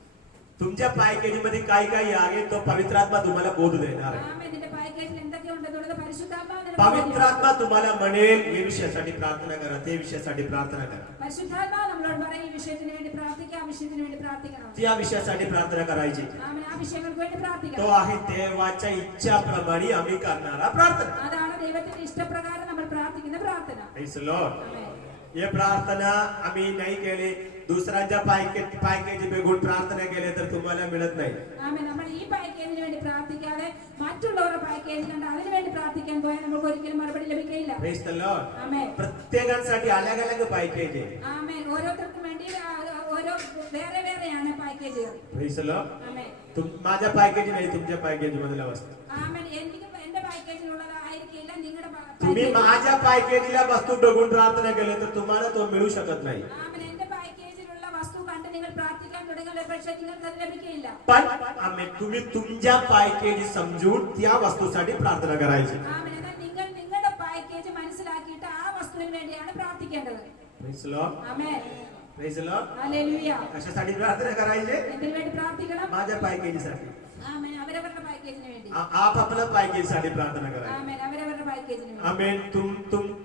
तुमच्या पॅकेज मध्ये काय काय आहे तो पवित्र आत्मा तुम्हाला बोध देणार आहे. ആമേൻ. നിന്റെ പാക്കേജിൽ എന്തൊക്കെ ഉണ്ട് എന്നുള്ളത് പരിശുദ്ധാത്മാവ് നിനക്ക് पवित्र ബോധ്യപ്പെടുത്തും. आत्मा तुम्हाला म्हणेल हे विषयासाठी प्रार्थना करा ते विषयासाठी प्रार्थना करा. പരിശുദ്ധാത്മാവ് നമ്മളോട് പറയും ഈ വിഷയത്തിന് വേണ്ടി പ്രാർത്ഥിക്കാം, ആ വിഷയത്തിന് വേണ്ടി പ്രാർത്ഥിക്കണം. त्या विषयासाठी प्रार्थना करायची. ആമേൻ. ആ വിഷയങ്ങൾക്ക് വേണ്ടി तो പ്രാർത്ഥിക്കണം. आहे देवाच्या इच्छाप्रमाणे आम्ही करणारा प्रार्थना. അതാണ് ദൈവത്തിന്റെ ഇഷ്ടപ്രകാരം നമ്മൾ പ്രാർത്ഥിക്കുന്ന പ്രാർത്ഥന. Praise the Lord. ആമേൻ. हे प्रार्थना आम्ही नाही केले दुसऱ्यांच्या पॅकेज बघून प्रार्थना केले तर तुम्हाला मिळत नाही. ആമേൻ. നമ്മൾ ഈ പാക്കേജിന് വേണ്ടി പ്രാർത്ഥിക്കാതെ മറ്റുള്ളവരുടെ പാക്കേജ് കണ്ട് അതിനു വേണ്ടി പ്രാർത്ഥിക്കാൻ പോയാൽ നമുക്ക് ഒരിക്കലും മറുപടി ലഭിക്കില്ല. Praise the Lord. ആമേൻ. प्रत्येकांसाठी अलग अलग पॅकेज आहे. ആമേൻ. ഓരോരുത്തർക്കും വേണ്ടി ഓരോ വേറെ വേറെയാണ് പാക്കേജുകൾ. Praise the Lord. ആമേൻ. माझ्या पॅकेज नाही तुमच्या पॅकेज मधला वस्तू. ആമേൻ. എനിക്ക് എന്റെ പാക്കേജിലുള്ളതായിരിക്കില്ല നിങ്ങളുടെ तुम्ही माझ्या पॅकेजला वस्तू बघून प्रार्थना केली तर तुम्हाला तो मिळू शकत नाही. ആമേൻ. എന്റെ പാക്കേജിലുള്ള വസ്തു കണ്ട് നിങ്ങൾ പ്രാർത്ഥിക്കാൻ തുടങ്ങിയ പക്ഷേ നിങ്ങൾക്ക് അത് ലഭിക്കില്ല. पण तुम्ही तुमच्या पॅकेज समजून त्या वस्तूसाठी प्रार्थना करायची. ആമേൻ. എന്നാൽ നിങ്ങൾ നിങ്ങളുടെ പാക്കേജ് മനസ്സിലാക്കിയിട്ട് ആ വസ്തുവിന് വേണ്ടിയാണ് പ്രാർത്ഥിക്കേണ്ടത്. Praise the Lord. Amen. Praise the Lord. Hallelujah. कशासाठी प्रार्थना करायची? എന്തിനു വേണ്ടി പ്രാർത്ഥിക്കണം? माझ्या पॅकेजसाठी. ആമേൻ. അവരവരുടെ പാക്കേജിന് വേണ്ടി. आप आपल्या पॅकेजसाठी प्रार्थना करायची. ആമേൻ. അവരവരുടെ പാക്കേജിന് വേണ്ടി. आमेन.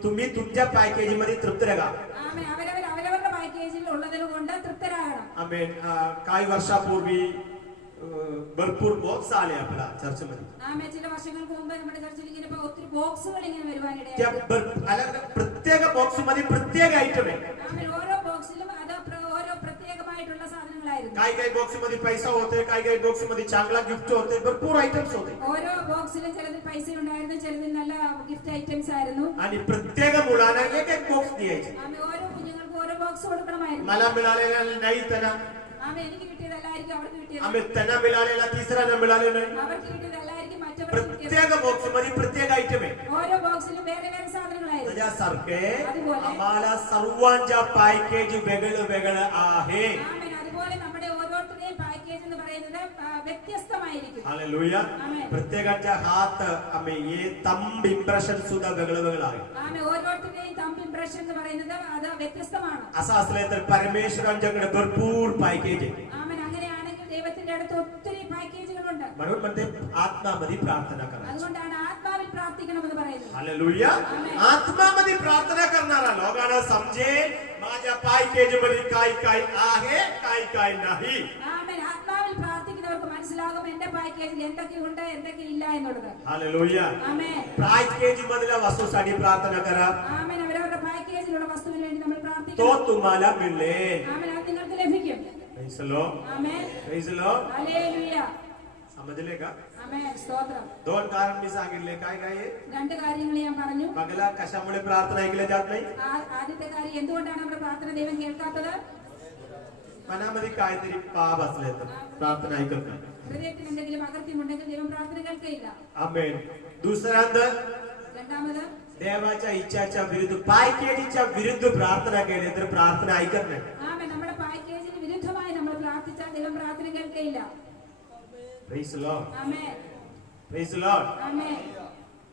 तुम्ही तुमच्या पॅकेज मध्ये तृप्त राहा. ആമേൻ. അവരവരുടെ പാക്കേജിൽ ഉള്ളതിൽ കൊണ്ട് തൃപ്തരാകണം. आमेन. काही वर्षापूर्वी भरपूर बॉक्स आले आपल्या चर्च मध्ये. ആമേൻ. ചില വർഷങ്ങൾക്ക് മുമ്പ് നമ്മുടെ ചർച്ചിൽ ഇങ്ങനെ ഒത്തിരി ബോക്സുകൾ ഇങ്ങനെ വരുവാനിടയായി. त्या प्रत्येक बॉक्स मध्ये प्रत्येक आयटम आहे. ആമേൻ. ഓരോ ബോക്സിലും അത് ഓരോ പ്രത്യേകമായിട്ടുള്ള സാധനങ്ങളായിരുന്നു. काही बॉक्स मध्ये पैसा होते, काही बॉक्स मध्ये चांगला गिफ्ट होते, भरपूर आयटम्स होते. ഓരോ ബോക്സിലും ചിലതിൽ പൈസ ഉണ്ടായിരുന്നു, ചിലതിൽ നല്ല ഗിഫ്റ്റ് ഐറ്റംസ് ആയിരുന്നു. आणि प्रत्येक मुलांना एक एक बॉक्स द्यायचे. ആമേൻ. ഓരോ കുഞ്ഞുങ്ങൾക്ക് ഓരോ ബോക്സ് കൊടുക്കണമായിരുന്നു. मला मिळालेला नाही त्यांना. ആമേൻ. എനിക്ക് കിട്ടിയതല്ലായിരിക്കും അവർക്ക് കിട്ടിയത്. आम्ही त्यांना मिळालेला तिसऱ्याला मिळाले नाही. അവർക്ക് കിട്ടിയതല്ലായിരിക്കും മറ്റവർക്ക് കിട്ടിയത്. प्रत्येक बॉक्स मध्ये प्रत्येक आयटम आहे. ഓരോ ബോക്സിലും വേറെ വേറെ സാധനങ്ങളായിരുന്നു. त्याच्यासारखे അതുപോലെ आम्हाला सर्वांच्या पॅकेज वेगळं वेगळं आहे. ആമേൻ. അതുപോലെ നമ്മുടെ ഓരോരുത്തരുടെയും പാക്കേജ് എന്ന് പറയുന്നത് വ്യത്യസ്തമായിരിക്കും. हालेलुया. ആമേൻ. प्रत्येकाच्या हात आम्ही हे तंब इम्प्रेशन सुद्धा वेगळं वेगळं आहे. ആമേൻ. ഓരോരുത്തരുടെയും തമ്പ് ഇംപ്രഷൻ എന്ന് പറയുന്നത് അത് വ്യത്യസ്തമാണ്. असं असलं तर परमेश्वरांच्याकडे भरपूर पॅकेज आहे. ആമേൻ. അങ്ങനെയാണെങ്കിൽ ദൈവത്തിന്റെ അടുത്ത് ഒത്തിരി പാക്കേജുകളുണ്ട്. म्हणून म्हणते आत्मामध्ये प्रार्थना करा. അതുകൊണ്ടാണ് ആത്മാവിൽ പ്രാർത്ഥിക്കണമെന്ന് പറയുന്നത്. हालेलुया. आमेन. आत्मामध्ये प्रार्थना करणारा लोकांना समजेल माझ्या पॅकेज मध्ये काय काय आहे काय काय नाही. ആമേൻ. ആത്മാവിൽ പ്രാർത്ഥിക്കുന്നവർക്ക് മനസ്സിലാകും എന്റെ പാക്കേജിൽ എന്തൊക്കെ ഉണ്ട് എന്തൊക്കെ ഇല്ല എന്നുള്ളത്. हालेलुया. ആമേൻ. पॅकेज मधल्या वस्तूसाठी प्रार्थना करा. ആമേൻ. അവരവരുടെ പാക്കേജ് പാക്കേജിലുള്ള വസ്തുവിന് വേണ്ടി നമ്മൾ तो പ്രാർത്ഥിക്കണം. तुम्हाला मिळेल. ആമേൻ. അത് നിങ്ങൾക്ക് ലഭിക്കും. Praise the Lord. Amen. Praise the Lord. Hallelujah. समजले का? ആമേൻ. സ്തോത്രം. दोन कारण मी सांगितले. काय काय आहे? രണ്ട് കാര്യങ്ങൾ ഞാൻ പറഞ്ഞു. बघला कशामुळे प्रार्थना ऐकल्या जात नाही? ആദ്യത്തെ കാര്യം, എന്തുകൊണ്ടാണ് നമ്മുടെ പ്രാർത്ഥന ദൈവം കേൾക്കാത്തത്? मनामध्ये काहीतरी पाप असले तर प्रार्थना ऐकत नाही. ഹൃദയത്തിൽ എന്തെങ്കിലും അകൃത്യമുണ്ടെങ്കിൽ ദൈവം പ്രാർത്ഥന കേൾക്കയില്ല. आमेन. दुसऱ्यांदा രണ്ടാമത്, देवाच्या इच्छाच्या विरुद्ध पायकेडीच्या विरुद्ध प्रार्थना केली तर प्रार्थना ऐकत नाही. ആമേൻ. നമ്മുടെ പാക്കേജിന് വിരുദ്ധമായി നമ്മൾ പ്രാർത്ഥിച്ചാൽ ദൈവം പ്രാർത്ഥന കേൾക്കയില്ല. Praise the Lord. Amen. Praise the Lord. ആമേൻ.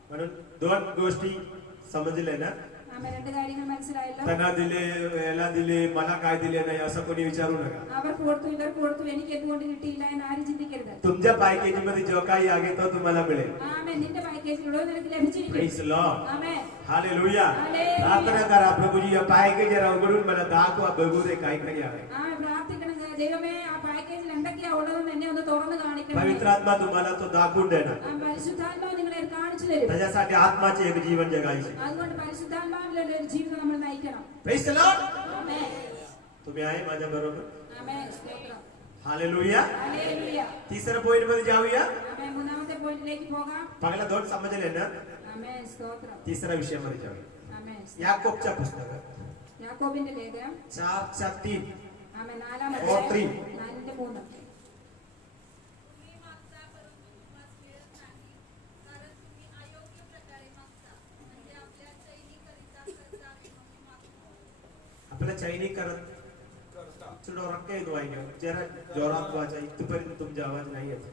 म्हणून दोन गोष्टी समजले ना? ആമേൻ. രണ്ട് കാര്യങ്ങൾ മനസ്സിലായല്ലോ. त्यांना दिले, याला दिले, मला काय दिले नाही असं कोणी विचारू नका. അവർക്ക് കൊടുത്തു, ഇവർക്ക് കൊടുത്തു, എനിക്ക് എന്തുകൊണ്ട് കിട്ടിയില്ല എന്ന് ആരും ചിന്തിക്കരുത്. तुमच्या पायकेजीमध्ये जो काही आहे तो तुम्हाला मिळेल. ആമേൻ. നിന്റെ പാക്കേജിലുള്ളത് നിനക്ക് ലഭിച്ചിരിക്കും. Praise the Lord. ആമേൻ. हालेलुया. हालेलुया. प्रार्थना करा, प्रभूजी या पायके जरा उघडून मला दाखवा, बघू दे काय काय आहे. പ്രാർത്ഥിക്കണം. ദൈവമേ, ആ പാക്കേജിൽ എന്തൊക്കെയാ ഉള്ളതെന്ന് എന്നെ ഒന്ന് തുറന്ന് കാണിക്കണം. पवित्र आत्मा तुम्हाला तो दाखवून देणार. പരിശുദ്ധാത്മാവ് നിങ്ങളെ കാണിച്ചു തരും. त्याच्यासाठी आत्माचे एक जीवन जगायचे. അതുകൊണ്ട് പരിശുദ്ധാത്മാവിലുള്ള ഒരു ജീവിതം നമ്മൾ നയിക്കണം. Praise the Lord. ആമേൻ. तुम्ही आहे माझ्या बरोबर? ആമേൻ. സ്തോത്രം. हालेलुया. ഹല്ലേലൂയ. तिसऱ्या पॉइंट मध्ये जाऊया. ആമേൻ. മൂന്നാമത്തെ പോയിന്റിലേക്ക് പോകാം. पहिला दोन समजले ना? ആമേൻ. സ്തോത്രം. तिसऱ्या विषयामध्ये जाऊया. ആമേൻ. याकोबच्या पुस्तकात യാക്കോബിന്റെ ലേഖനം 4:3. ആമേൻ. 4-ാം Or three. അധ്യായം 4-3. तुम्ही मागता परंतु तुम्हास मिळत नाही, कारण तुम्ही अयोग्य प्रकारे मागता, म्हणजे आपल्या चैनीकरिता खर्चावे म्हणून मागता. आपल्या चैनी करत जोरात काय येतो आहे जरा जोरात वाचा, इथपर्यंत तुमचा आवाज नाही येत.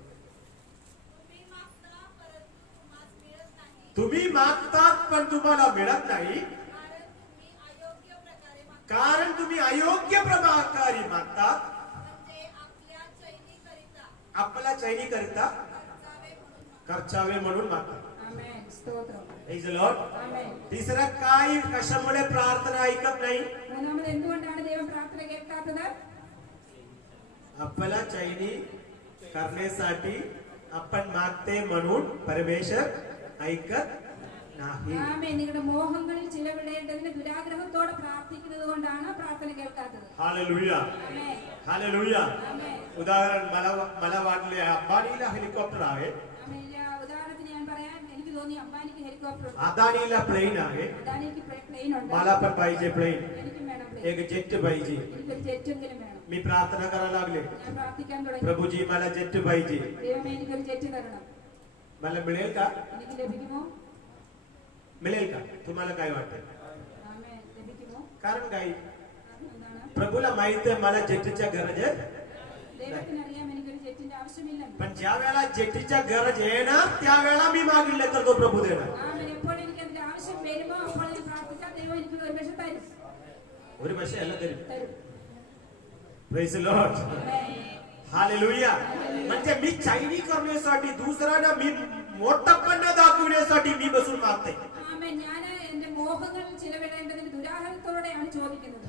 तुम्ही मागता परंतु तुम्हास मिळत नाही, तुम्ही मागतात पण तुम्हाला मिळत नाही, कारण तुम्ही अयोग्य प्रकारे मागता, कारण तुम्ही अयोग्य प्रकारे मागतात, म्हणजे आपल्या चैनीकरिता आपल्या चैनी करिता खर्चावे म्हणून मागतात. ആമേൻ. സ്തോത്രം. Praise the Lord. ആമേൻ. तिसरं काय कशामुळे प्रार्थना ऐकत नाही? മൂന്നാമത്, എന്തുകൊണ്ടാണ് ദൈവം പ്രാർത്ഥന കേൾക്കാത്തത്? आपल्याला चैनी करण्यासाठी आपण मागते म्हणून परमेश्वर ऐकत नाही. ആമേൻ. നിങ്ങളുടെ മോഹങ്ങളിൽ ചിലവിടേണ്ടതിന് ദുരാഗ്രഹത്തോടെ പ്രാർത്ഥിക്കുന്നത് കൊണ്ടാണ് പ്രാർത്ഥന കേൾക്കാത്തത്. हालेलुया. ആമേൻ. हालेलुया. ആമേൻ. उदाहरण मला वाटले अंबानीला हेलिकॉप्टर आहे, ആമേൻ. ഉദാഹരണത്തിന് ഞാൻ പറയാം, എനിക്ക് തോന്നി അംബാനിക്ക് ഹെലികോപ്റ്റർ ഉണ്ട്, अदानीला प्लेन आहे, അദാനിക്ക് പ്ലെയിൻ ഉണ്ട്, मला पण पाहिजे प्लेन, എനിക്കും വേണം പ്ലെയിൻ, एक जेट पाहिजे. എനിക്കൊരു ജെറ്റെങ്കിലും വേണം. मी प्रार्थना करायला लागले, ഞാൻ പ്രാർത്ഥിക്കാൻ തുടങ്ങി, प्रभूजी मला जेट पाहिजे. ദൈവമേ എനിക്കൊരു ജെറ്റ് തരണം. मला मिळेल का? എനിക്ക് ലഭിക്കുമോ? मिळेल का? तुम्हाला काय वाटतं? ആമേൻ. ലഭിക്കുമോ? कारण काय? കാരണം എന്താണ്? प्रभूला माहित आहे मला जेटच्या गरज आहे, ദൈവത്തിനറിയാം എനിക്കൊരു ജെറ്റിന്റെ ആവശ്യമില്ലെന്ന്. पण ज्या वेळेला जेटीच्या गरज येणार त्यावेळेला मी मागितले तर तो प्रभू देणार. ആമേൻ. എപ്പോൾ എനിക്ക് അതിന്റെ ആവശ്യം വരുമോ അപ്പോൾ ഞാൻ പ്രാർത്ഥിച്ചാൽ ദൈവം എനിക്ക് ഒരു പക്ഷെ തരും. ഒരു പക്ഷേ അല്ല തരും. തരും. Praise the Lord. ആമേൻ. हालेलुया. म्हणजे मी चैनी करण्यासाठी, दुसऱ्यांना मी मोठपणा दाखवण्यासाठी मी बसून मागते. ആമേൻ. ഞാൻ എന്റെ മോഹങ്ങളിൽ ചിലവിടേണ്ടതിന് ദുരാഗ്രഹത്തോടെയാണ് ചോദിക്കുന്നത്.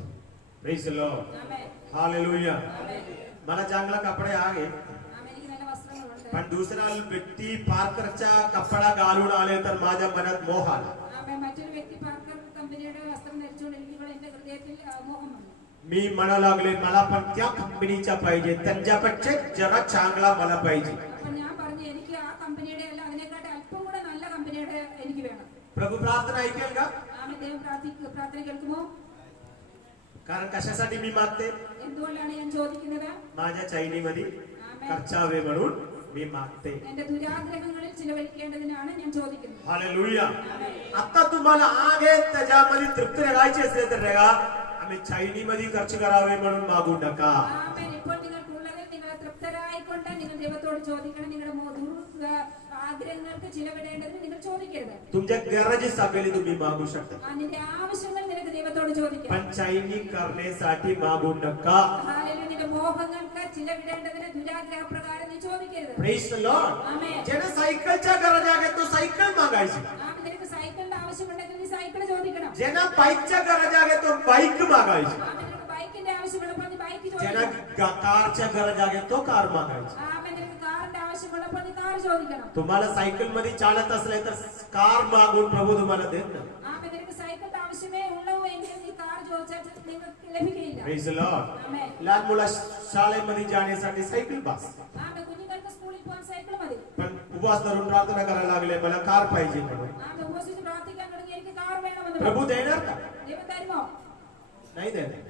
Praise the Lord. ആമേൻ. हालेलुया. ആമേൻ. मला चांगला कपडे आहे, ആമേൻ. എനിക്ക് നല്ല വസ്ത്രങ്ങളുണ്ട്. पण दुसरा व्यक्ती पार्करचा कपडा घालून आले तर माझ्या मनात मोह आला. ആമേൻ. മറ്റൊരു വ്യക്തി പാർക്കർ കമ്പനിയുടെ വസ്ത്രം ധരിച്ചുകൊണ്ടിരിക്കുമ്പോൾ എന്റെ ഹൃദയത്തിൽ മോഹം വന്നു. मी म्हणा लागले मला पण त्या कंपनीचा पाहिजे, त्यांच्यापेक्षा जरा चांगला मला पाहिजे. അപ്പൊ ഞാൻ പറഞ്ഞു, എനിക്ക് ആ കമ്പനിയുടെ അല്ല, അതിനെക്കാട്ട് അല്പം കൂടെ നല്ല കമ്പനിയുടെ എനിക്ക് വേണം. प्रभू प्रार्थना ऐकेल का? ആമേൻ. ദൈവം പ്രാർത്ഥന കേൾക്കുമോ? कारण कशासाठी मी मागते? എന്തുകൊണ്ടാണ് ഞാൻ ചോദിക്കുന്നത്? माझ्या चैनीमध्ये ആമേൻ. खर्चावे म्हणून मी मागते. എന്റെ ദുരാഗ്രഹങ്ങളിൽ ചിലവഴിക്കേണ്ടതിനാണ് ഞാൻ ചോദിക്കുന്നത്. हालेलुया. ആമേൻ. आता तुम्हाला आहे त्याच्यामध्ये तृप्ती राहायची असेल तर रहा, आम्ही चैनीमध्ये खर्च करावे म्हणून मागू नका. ആമേൻ. ഇപ്പോൾ നിങ്ങൾക്കുള്ളതിൽ നിങ്ങൾ തൃപ്തരായിക്കൊണ്ട് നിങ്ങൾ ദൈവത്തോട് ചോദിക്കണം. നിങ്ങളുടെ ആഗ്രഹങ്ങൾക്ക് ചിലവിടേണ്ടതിന് നിങ്ങൾ ചോദിക്കരുത്. तुमच्या गरज सगळी तुम्ही मागू शकता, നിന്റെ ആവശ്യങ്ങൾ നിനക്ക് ദൈവത്തോട് ചോദിക്കാം. पण चैनी करण्यासाठी मागू नका. ഹാലേലൂയ. നിന്റെ മോഹങ്ങൾക്ക് ചിലവിടേണ്ടതിന് ദുരാഗ്രഹ പ്രകാരം നീ ചോദിക്കരുത്. Praise the Lord. ആമേൻ. ज्याला सायकलच्या गरज आहे तो सायकल मागायची, ആമേൻ. നിനക്ക് സൈക്കിളിന്റെ ആവശ്യമുണ്ടെങ്കിൽ നീ സൈക്കിൾ ചോദിക്കണം. ज्यांना बाईकच्या गरज आहे तो बाईक मागायची, ആമേൻ. നിനക്ക് ബൈക്കിന്റെ ആവശ്യമുള്ളപ്പോൾ നീ ബൈക്ക് ज्यांना ചോദിക്കണം. कारच्या गरज आहे तो कार मागायची. ആമേൻ. നിനക്ക് കാറിന്റെ ആവശ്യമുള്ളപ്പോൾ നീ കാർ ചോദിക്കണം. तुम्हाला सायकल मध्ये चालत असले तर कार मागून प्रभू तुम्हाला देत नाही. ആമേൻ. നിനക്ക് സൈക്കിളിന്റെ ആവശ്യമേ ഉള്ളൂ എങ്കിൽ ഈ കാർ ചോദിച്ചാൽ നിങ്ങൾക്ക് ലഭിക്കില്ല. Praise the Lord. ആമേൻ. लहान मुला शाळेमध्ये जाण्यासाठी सायकल पास. ആമേൻ. കുഞ്ഞുങ്ങൾക്ക് സ്കൂളിൽ പോകാൻ സൈക്കിൾ മതി. पण उपवास धरून प्रार्थना करायला लागले मला कार पाहिजे म्हणून. ആമേൻ. ഉപവസിച്ച് പ്രാർത്ഥിക്കാൻ തുടങ്ങി എനിക്ക് കാർ വേണമെന്ന് प्रभु പറഞ്ഞു. देणार का? ദൈവം തരുമോ? नाही देणार.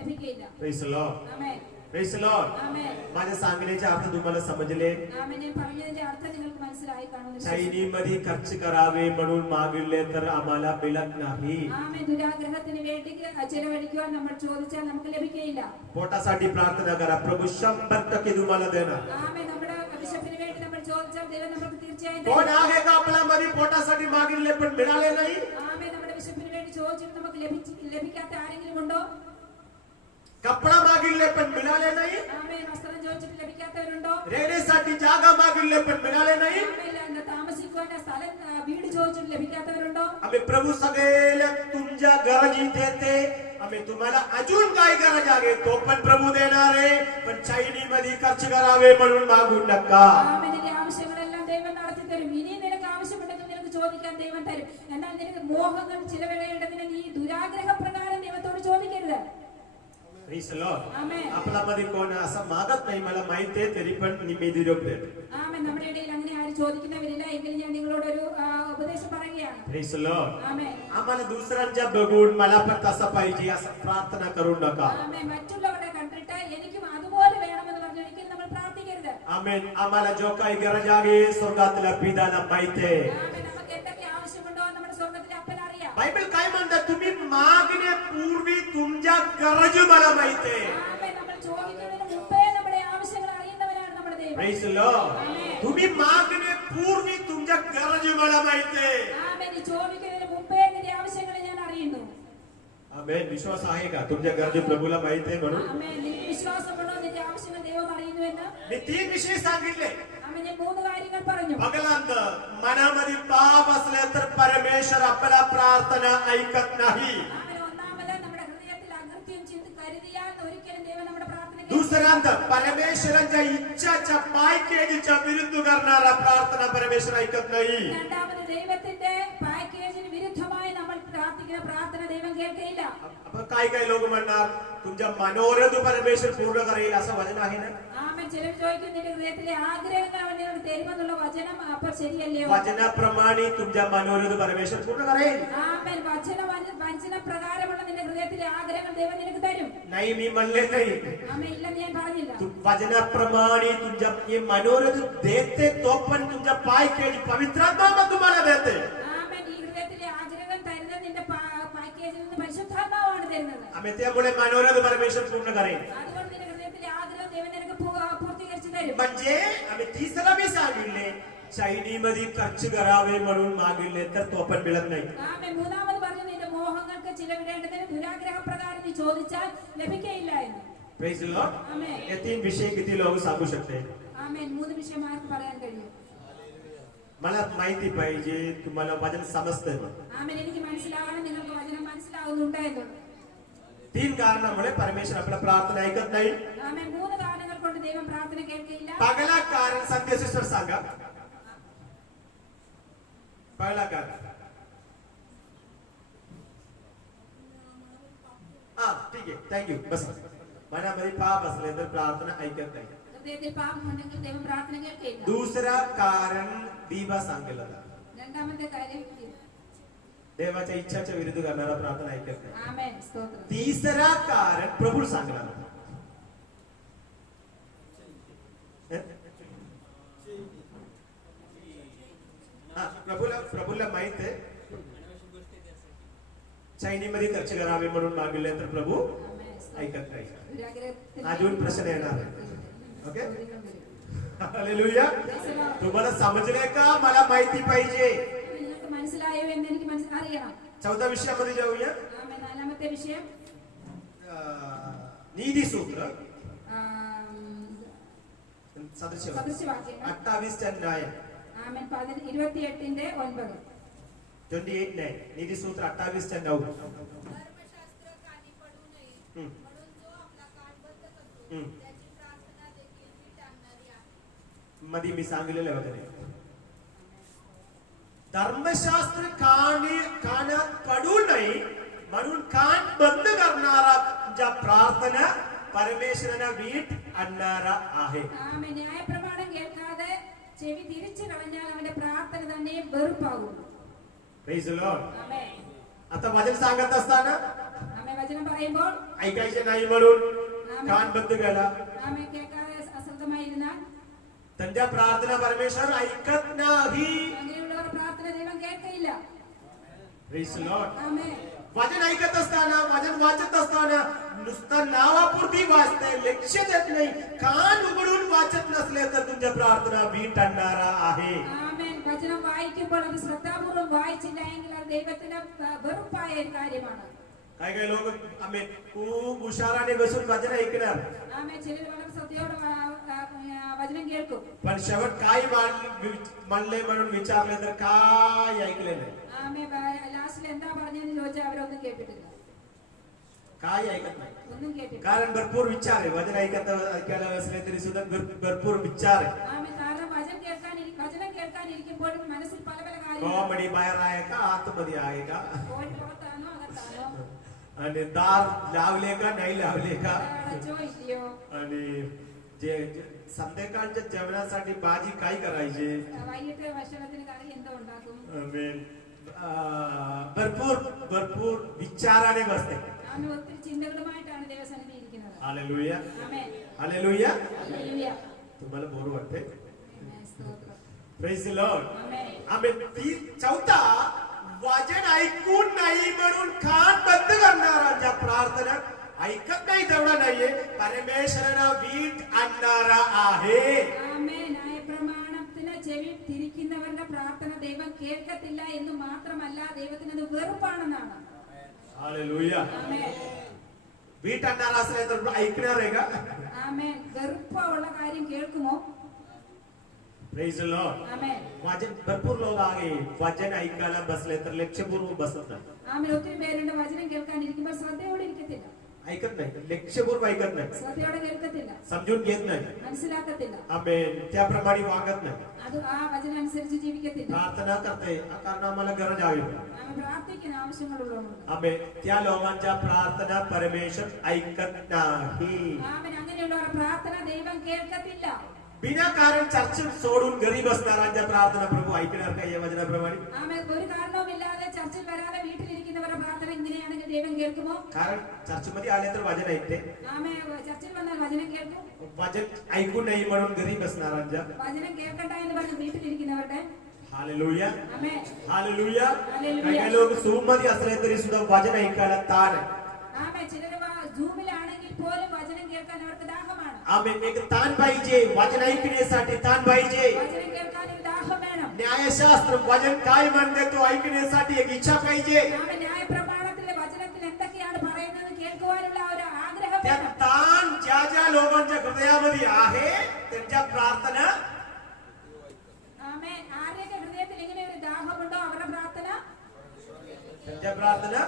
ലഭിക്കില്ല. Praise the Lord. Amen. Praise the Lord. ആമേൻ. माझ्या सांगण्याचे अर्थ तुम्हाला समजले? ആമേൻ. ഞാൻ പറഞ്ഞതിന്റെ അർത്ഥം നിങ്ങൾക്ക് മനസ്സിലായി കാണുമെന്ന് चैनीमध्ये खर्च करावे म्हणून मागितले तर आम्हाला मिळत नाही. ആമേൻ. ദുരാഗ്രഹത്തിന് വേണ്ടി ചെലവഴിക്കുവാൻ നമ്മൾ ചോദിച്ചാൽ നമുക്ക് ലഭിക്കില്ല. पोटासाठी प्रार्थना करा, प्रभु 100% तुम्हाला देणार. ആമേൻ. നമ്മുടെ വിശപ്പിന് വേണ്ടി നമ്മൾ ചോദിച്ചാൽ ദൈവം നമുക്ക് തീർച്ചയായും कोण തരും. आहे का आपल्यामध्ये पोटासाठी मागितले पण मिळाले नाही? ആമേൻ. നമ്മുടെ വിശപ്പിന് വേണ്ടി ചോദിച്ചിട്ട് നമുക്ക് ലഭിക്കാത്ത ആരെങ്കിലും ഉണ്ടോ? कपडा मागितले पण मिळाले नाही? ആമേൻ. വസ്ത്രം ചോദിച്ചിട്ട് ലഭിക്കാത്തവരുണ്ടോ? रेहण्यासाठी जागा मागितले पण मिळाले नाही? ആമേൻ. താമസിക്കുവാൻ സ്ഥലം വീട് ചോദിച്ചിട്ട് ലഭിക്കാത്തവരുണ്ടോ? आम्ही प्रभू सगळ्या तुमच्या गरजी देते. आम्ही तुम्हाला अजून काय गरज आहे तो पण प्रभू देणार आहे. पण चैनीमध्ये खर्च करावे म्हणून मागू नका. ആമേൻ. നിന്റെ ആവശ്യങ്ങളെല്ലാം ദൈവം നടത്തി തരും. ഇനി നിനക്ക് ആവശ്യമുണ്ടെങ്കിൽ നിനക്ക് ചോദിക്കാൻ ദൈവം തരും. എന്നാൽ നിനക്ക് മോഹങ്ങൾ ചിലവിടേണ്ടതിന് നീ ദുരാഗ്രഹ പ്രകാരം ദൈവത്തോട് ചോദിക്കരുത്. Praise the Lord. ആമേൻ. आपल्यामध्ये कोण असं मागत नाही मला माहिती आहे तरी पण मी निरोप देतो. ആമേൻ. നമ്മുടെ ഇടയിൽ അങ്ങനെ ആരും ചോദിക്കുന്നവരില്ല. എങ്കിലും ഞാൻ നിങ്ങളോട് ഒരു ഉപദേശം പറയുകയാണ്. Praise the Lord. ആമേൻ. आम्हाला दुसऱ्यांच्या बघून मला पण तसं पाहिजे असं प्रार्थना करू नका. ആമേൻ. മറ്റുള്ളവരുടെ കണ്ടിട്ട് എനിക്കും അതുപോലെ വേണമെന്ന് പറഞ്ഞ് ഒരിക്കലും നമ്മൾ പ്രാർത്ഥിക്കരുത്. आमेन. आम्हाला जो काही गरज आहे स्वर्गातल्या पित्याला माहिती आहे. ആമേൻ. നമുക്ക് എന്തൊക്കെ ആവശ്യമുണ്ടോ നമ്മുടെ സ്വർഗ്ഗത്തിലെ അപ്പൻ അറിയാം. बायबल काय म्हणतात? तुम्ही मागण्यापूर्वी तुमच्या गरज मला माहिती आहे. ആമേൻ. നമ്മൾ ചോദിക്കുന്നതിന് മുമ്പേ നമ്മുടെ ആവശ്യങ്ങൾ അറിയുന്നവനാണ് നമ്മുടെ ദൈവം. Praise the Lord. ആമേൻ. तुम्ही मागण्यापूर्वी तुमच्या गरज मला माहिती आहे. ആമേൻ. നീ ചോദിക്കുന്നതിന് മുമ്പേ നിന്റെ ആവശ്യങ്ങളെ ഞാൻ അറിയുന്നു. आमेन. विश्वास आहे का तुमच्या गरज प्रभूला माहिती आहे म्हणून? ആമേൻ. നിനക്ക് വിശ്വാസമുണ്ടോ നിന്റെ ആവശ്യങ്ങൾ ദൈവം അറിയുന്നുവെന്ന്? मी 3 विषय सांगितले. ആമേൻ. ഞാൻ 3 കാര്യങ്ങൾ പറഞ്ഞു. पहिल्यांदा मनामध्ये पाप असले तर परमेश्वर आपल्या प्रार्थना ऐकत नाही. ആമേൻ. ഒന്നാമത് നമ്മുടെ ഹൃദയത്തിൽ അകൃത്യം ചിന്ത കരുതിയാൽ ഒരിക്കലും ദൈവം നമ്മുടെ പ്രാർത്ഥന കേൾക്കില്ല. दुसऱ्यांदा परमेश्वरांच्या इच्छाच्या पायकेजीच्या विरुद्ध करणारा प्रार्थना परमेश्वर ऐकत नाही. രണ്ടാമത് ദൈവത്തിന്റെ പാക്കേജിന് വിരുദ്ധമായി നമ്മൾ പ്രാർത്ഥിക്കുന്ന പ്രാർത്ഥന ദൈവം കേൾക്കില്ല. आपण काय लोक म्हणणार तुमच्या मनोरथ परमेश्वर पूर्ण करेल असं वचन आहे ना? ആമേൻ. ചിലർ ചോദിക്കും നിന്റെ ഹൃദയത്തിലെ ആഗ്രഹങ്ങൾ അവൻ നിനക്ക് തരുമെന്നുള്ള വചനം അപ്പോൾ ശരിയല്ലയോ? वचनाप्रमाणे तुमच्या मनोरथ परमेश्वर पूर्ण करेल. ആമേൻ. വചന പ്രകാരമുള്ള നിന്റെ ഹൃദയത്തിലെ ആഗ്രഹങ്ങൾ ദൈവം നിനക്ക് തരും. नाही मी म्हणले नाही. ആമേൻ. ഇല്ലെന്ന് ഞാൻ പറഞ്ഞില്ല. वचनाप्रमाणे तुमच्या हे मनोरथ देते तो पण तुमच्या पायकेजी पवित्रात्मा तुम्हाला देते. ആമേൻ. ഈ ഹൃദയത്തിലെ ആഗ്രഹം തരുന്നത് നിന്റെ പാക്കേജിൽ നിന്ന് പരിശുദ്ധാത്മാവാണ് തരുന്നത്. आम्ही त्यामुळे मनोरथ परमेश्वर पूर्ण करेल. അതുകൊണ്ട് നിന്റെ ഹൃദയത്തിലെ ആഗ്രഹം ദൈവം നിനക്ക് പൂർത്തീകരിച്ചു തരും. म्हणजे आम्ही तिसरा मी सांगितले चैनीमध्ये खर्च करावे म्हणून मागितले तर तो पण मिळत नाही. ആമേൻ. മൂന്നാമത് പറഞ്ഞു നിന്റെ മോഹങ്ങൾക്ക് ചിലവിടേണ്ടതിന് ദുരാഗ്രഹ പ്രകാരം നീ ചോദിച്ചാൽ ലഭിക്കയില്ല എന്ന്. Praise the Lord. ആമേൻ. हे 3 विषय किती लोक सांगू शकते? ആമേൻ. 3 വിഷയം ആർക്ക് പറയാൻ കഴിയും? मला माहिती पाहिजे तुम्हाला वचन समजतंय म्हणून. ആമേൻ. എനിക്ക് മനസ്സിലാവണം നിങ്ങൾക്ക് വചനം മനസ്സിലാവുന്നുണ്ട് എന്നുള്ളത്. 3 कारणामुळे परमेश्वर आपल्या प्रार्थना ऐकत नाही. ആമേൻ. 3 കാരണങ്ങൾ കൊണ്ട് ദൈവം പ്രാർത്ഥന കേൾക്കില്ല. पहिला कारण सत्य सिस्टर सांगा. पहिला कारण हा ठीक आहे थँक्यू बस. मनामध्ये पाप असले तर प्रार्थना ऐकत नाही. ഹൃദയത്തിൽ പാപമുണ്ടെങ്കിൽ ദൈവം പ്രാർത്ഥന കേൾക്കില്ല. दुसरा कारण दिवा सांगेल രണ്ടാമത്തെ കാര്യം देवाच्या इच्छाच्या विरुद्ध करणारा प्रार्थना ऐकत नाही. ആമേൻ. സ്തോത്രം. तिसरा कारण प्रभू सांगणार. प्रभूला माहित आहे चैनीमध्ये खर्च करावे म्हणून मागितले तर प्रभू ആമേൻ. ऐकत नाही. ദുരാഗ്രഹത്തിന് अजून प्रश्न येणार आहे. Okay hallelujah. तुम्हाला समजले का? मला माहिती पाहिजे. നിങ്ങൾക്ക് മനസ്സിലായോ എന്ന് എനിക്ക് അറിയണം. 14 विषयामध्ये जाऊया. ആമേൻ. നാലാമത്തെ വിഷയം നീതി സൂത്ര സദൃശവാക്യങ്ങൾ 28 न्याय. ആമേൻ. 28:9 28:9 നീതി സൂത്ര 28:9. धर्मशास्त्र कानी पडू नये म्हणून जो आपला कान बंद करतो त्याची प्रार्थना देखील नीट आणणारी आहे. मध्ये मी सांगितलेलं वगैरे धर्मशास्त्र कानात पडू नये म्हणून कान बंद करणारा तुमच्या प्रार्थना परमेश्वराला वीट आणणारा आहे. ആമേൻ. ന്യായപ്രമാണം കേൾക്കാതെ ചെവി തിരിച്ചു കളഞ്ഞാൽ അവന്റെ പ്രാർത്ഥന തന്നെ വെറുപ്പാകും. Praise the Lord. ആമേൻ. आता वचन सांगत असताना ആമേൻ. വചനം പറയുമ്പോൾ ऐकायचे नाही म्हणून कान बंद केला. ആമേൻ കേൾക്കാതെ അശ്രദ്ധമായിരുന്നാൽ त्यांच्या प्रार्थना परमेश्वर ऐकत नाही. അങ്ങനെയുള്ളവർ പ്രാർത്ഥന ദൈവം കേൾക്കയില്ല. Praise the Lord. ആമേൻ. वचन ऐकत असताना वचन वाचत असताना नुसतं नावापुरती वाचते, लक्ष देत नाही, कान उघडून वाचत नसले तर तुमच्या प्रार्थना वीट आणणारा आहे. ആമേൻ. വചനം വായിക്കുമ്പോൾ അത് ശ്രദ്ധാപൂർവം വായിച്ചില്ല എങ്കിൽ അത് ദൈവത്തിന് വെറുപ്പായ ഒരു കാര്യമാണ്. काही काही लोक आम्ही खूप हुशाराने बसून वचन ऐकणार, ആമേൻ. ചിലർ വളരെ ശ്രദ്ധയോടെ വചനം കേൾക്കും. पण शेवट काय म्हणले म्हणून विचारले तर काय ऐकले नाही. ആമേൻ. ലാസ്റ്റിൽ എന്താ പറഞ്ഞതെന്ന് ചോദിച്ചാൽ അവരൊന്നും കേട്ടിട്ടില്ല. काय ऐकत नाही. ഒന്നും കേട്ടിട്ടില്ല. कारण भरपूर विचार आहे. वचन ऐकायला असले तरी सुद्धा भरपूर विचार आहे. ആമേൻ. കാരണം വചനം കേൾക്കാനിരിക്കുമ്പോഴും മനസ്സിൽ പല പല കാര്യങ്ങൾ. कॉमेडी बाहेर आहे का आतमध्ये आहे का, പോയി പുറത്താണോ അകത്താണോ, आणि दार लावले का नाही लावले का, അടച്ചോ ഇല്ലയോ, आणि जे संध्याकाळच्या जेवणासाठी भाजी काय करायची. വൈകിട്ട് ഭക്ഷണത്തിന് കറി എന്തോ ഉണ്ടാക്കും. आमेन. भरपूर भरपूर विचाराने बसते. ആമേൻ. ഒത്തിരി ചിന്തകളുമായിട്ടാണ് ദൈവസന്നിധി ഇരിക്കുന്നത്. हालेलुया ആമേൻ. हालेलुया. ഹല്ലേലൂയ. तुम्हाला बोर वाटते. ആമേൻ. സ്തോത്രം. Praise the Lord. ആമേൻ. आमेन. चौथा, वचन ऐकून नाही म्हणून कान बंद करणाऱ्यांच्या प्रार्थना ऐकत नाही तेवढा नाहीये, परमेश्वराला वीट आणणारा आहे. ആമേൻ. ന്യായപ്രമാണത്തിന് ചെവി തിരിക്കുന്നവരുടെ പ്രാർത്ഥന ദൈവം കേൾക്കത്തില്ല എന്ന് മാത്രമല്ല ദൈവത്തിന് അത് വെറുപ്പാണെന്നാണ്. हालेलुया. ആമേൻ. वीट आणणारा असले तर ऐकणार आहे का. ആമേൻ. വെറുപ്പുള്ള കാര്യം കേൾക്കുമോ? Praise the Lord. ആമേൻ. वचन भरपूर लोक आहे वचन ऐकायला बसले तर लक्षपूर्वक बसत नाही. ആമേൻ. ഒത്തിരി പേരുണ്ട് വചനം കേൾക്കാനിരിക്കുമ്പോൾ ശ്രദ്ധയോടെ ഇരിക്കത്തില്ല. ऐकत नाही, लक्षपूर्वक ऐकत नाही, ശ്രദ്ധയോടെ കേൾക്കത്തില്ല, समजून घेत नाही. മനസ്സിലാക്കത്തില്ല. आमेन. त्याप्रमाणे वागत नाही. അത് ആ वचനം അനുസരിച്ച് ജീവിക്കത്തില്ല. प्रार्थना करते कारण आम्हाला गरज आहे. ആമേൻ. പ്രാർത്ഥിക്കുന്ന ആവശ്യങ്ങളുള്ളവരുണ്ട്. आमेन. त्या लोकांच्या प्रार्थना परमेश्वर ऐकत नाही. ആമേൻ. അങ്ങനെയുള്ളവരുടെ പ്രാർത്ഥന ദൈവം കേൾക്കത്തില്ല. विनाकारण चर्च सोडून घरी बसणाऱ्यांच्या प्रार्थना प्रभू ऐकणार का या वचनाप्रमाणे. ആമേൻ. ഒരു കാരണവുമില്ലാതെ ചർച്ചിൽ വരാതെ വീട്ടിലിരിക്കുന്നവരുടെ പ്രാർത്ഥന ഇങ്ങനെയാണെങ്കിൽ ദൈവം കേൾക്കുമോ? कारण चर्च मध्ये आले तर वचन ऐकते, ആമേൻ. ചർച്ചിൽ വന്നാൽ വചനം കേൾക്കും. वचन ऐकू नाही म्हणून घरी बसणाऱ्यांच्या. വചനം കേൾക്കണ്ട എന്ന് പറഞ്ഞ് വീട്ടിലിരിക്കുന്നവരുടെ. हालेलुया ആമേൻ. हालेलुया. हालेलुया. काही लोक झूम मध्ये असले तरी सुद्धा वचन ऐकायला ताण आहे. ആമേൻ. ചിലർ ജൂമിലാണെങ്കിൽ പോലും വചനം കേൾക്കാൻ അവർക്ക് ദാഹമാണ്. आमेन. एक ताण पाहिजे, वचन ऐकण्यासाठी ताण पाहिजे. വചനം കേൾക്കാൻ ഒരു ദാഹം വേണം. न्यायशास्त्र वचन काय म्हणते तो ऐकण्यासाठी एक इच्छा पाहिजे. ആമേൻ. ന്യായപ്രമാണത്തിലെ വചനത്തിൽ എന്തൊക്കെയാണ് പറയുന്നത് കേൾക്കുവാനുള്ള ഒരു ആഗ്രഹം त्या വേണം. ताण ज्या ज्या लोकांच्या हृदयामध्ये आहे त्यांच्या प्रार्थना ആമേൻ. ആരുടെയൊക്കെ ഹൃദയത്തിൽ ഇങ്ങനെ ഒരു ദാഹമുണ്ടോ അവരുടെ പ്രാർത്ഥന त्यांच्या प्रार्थना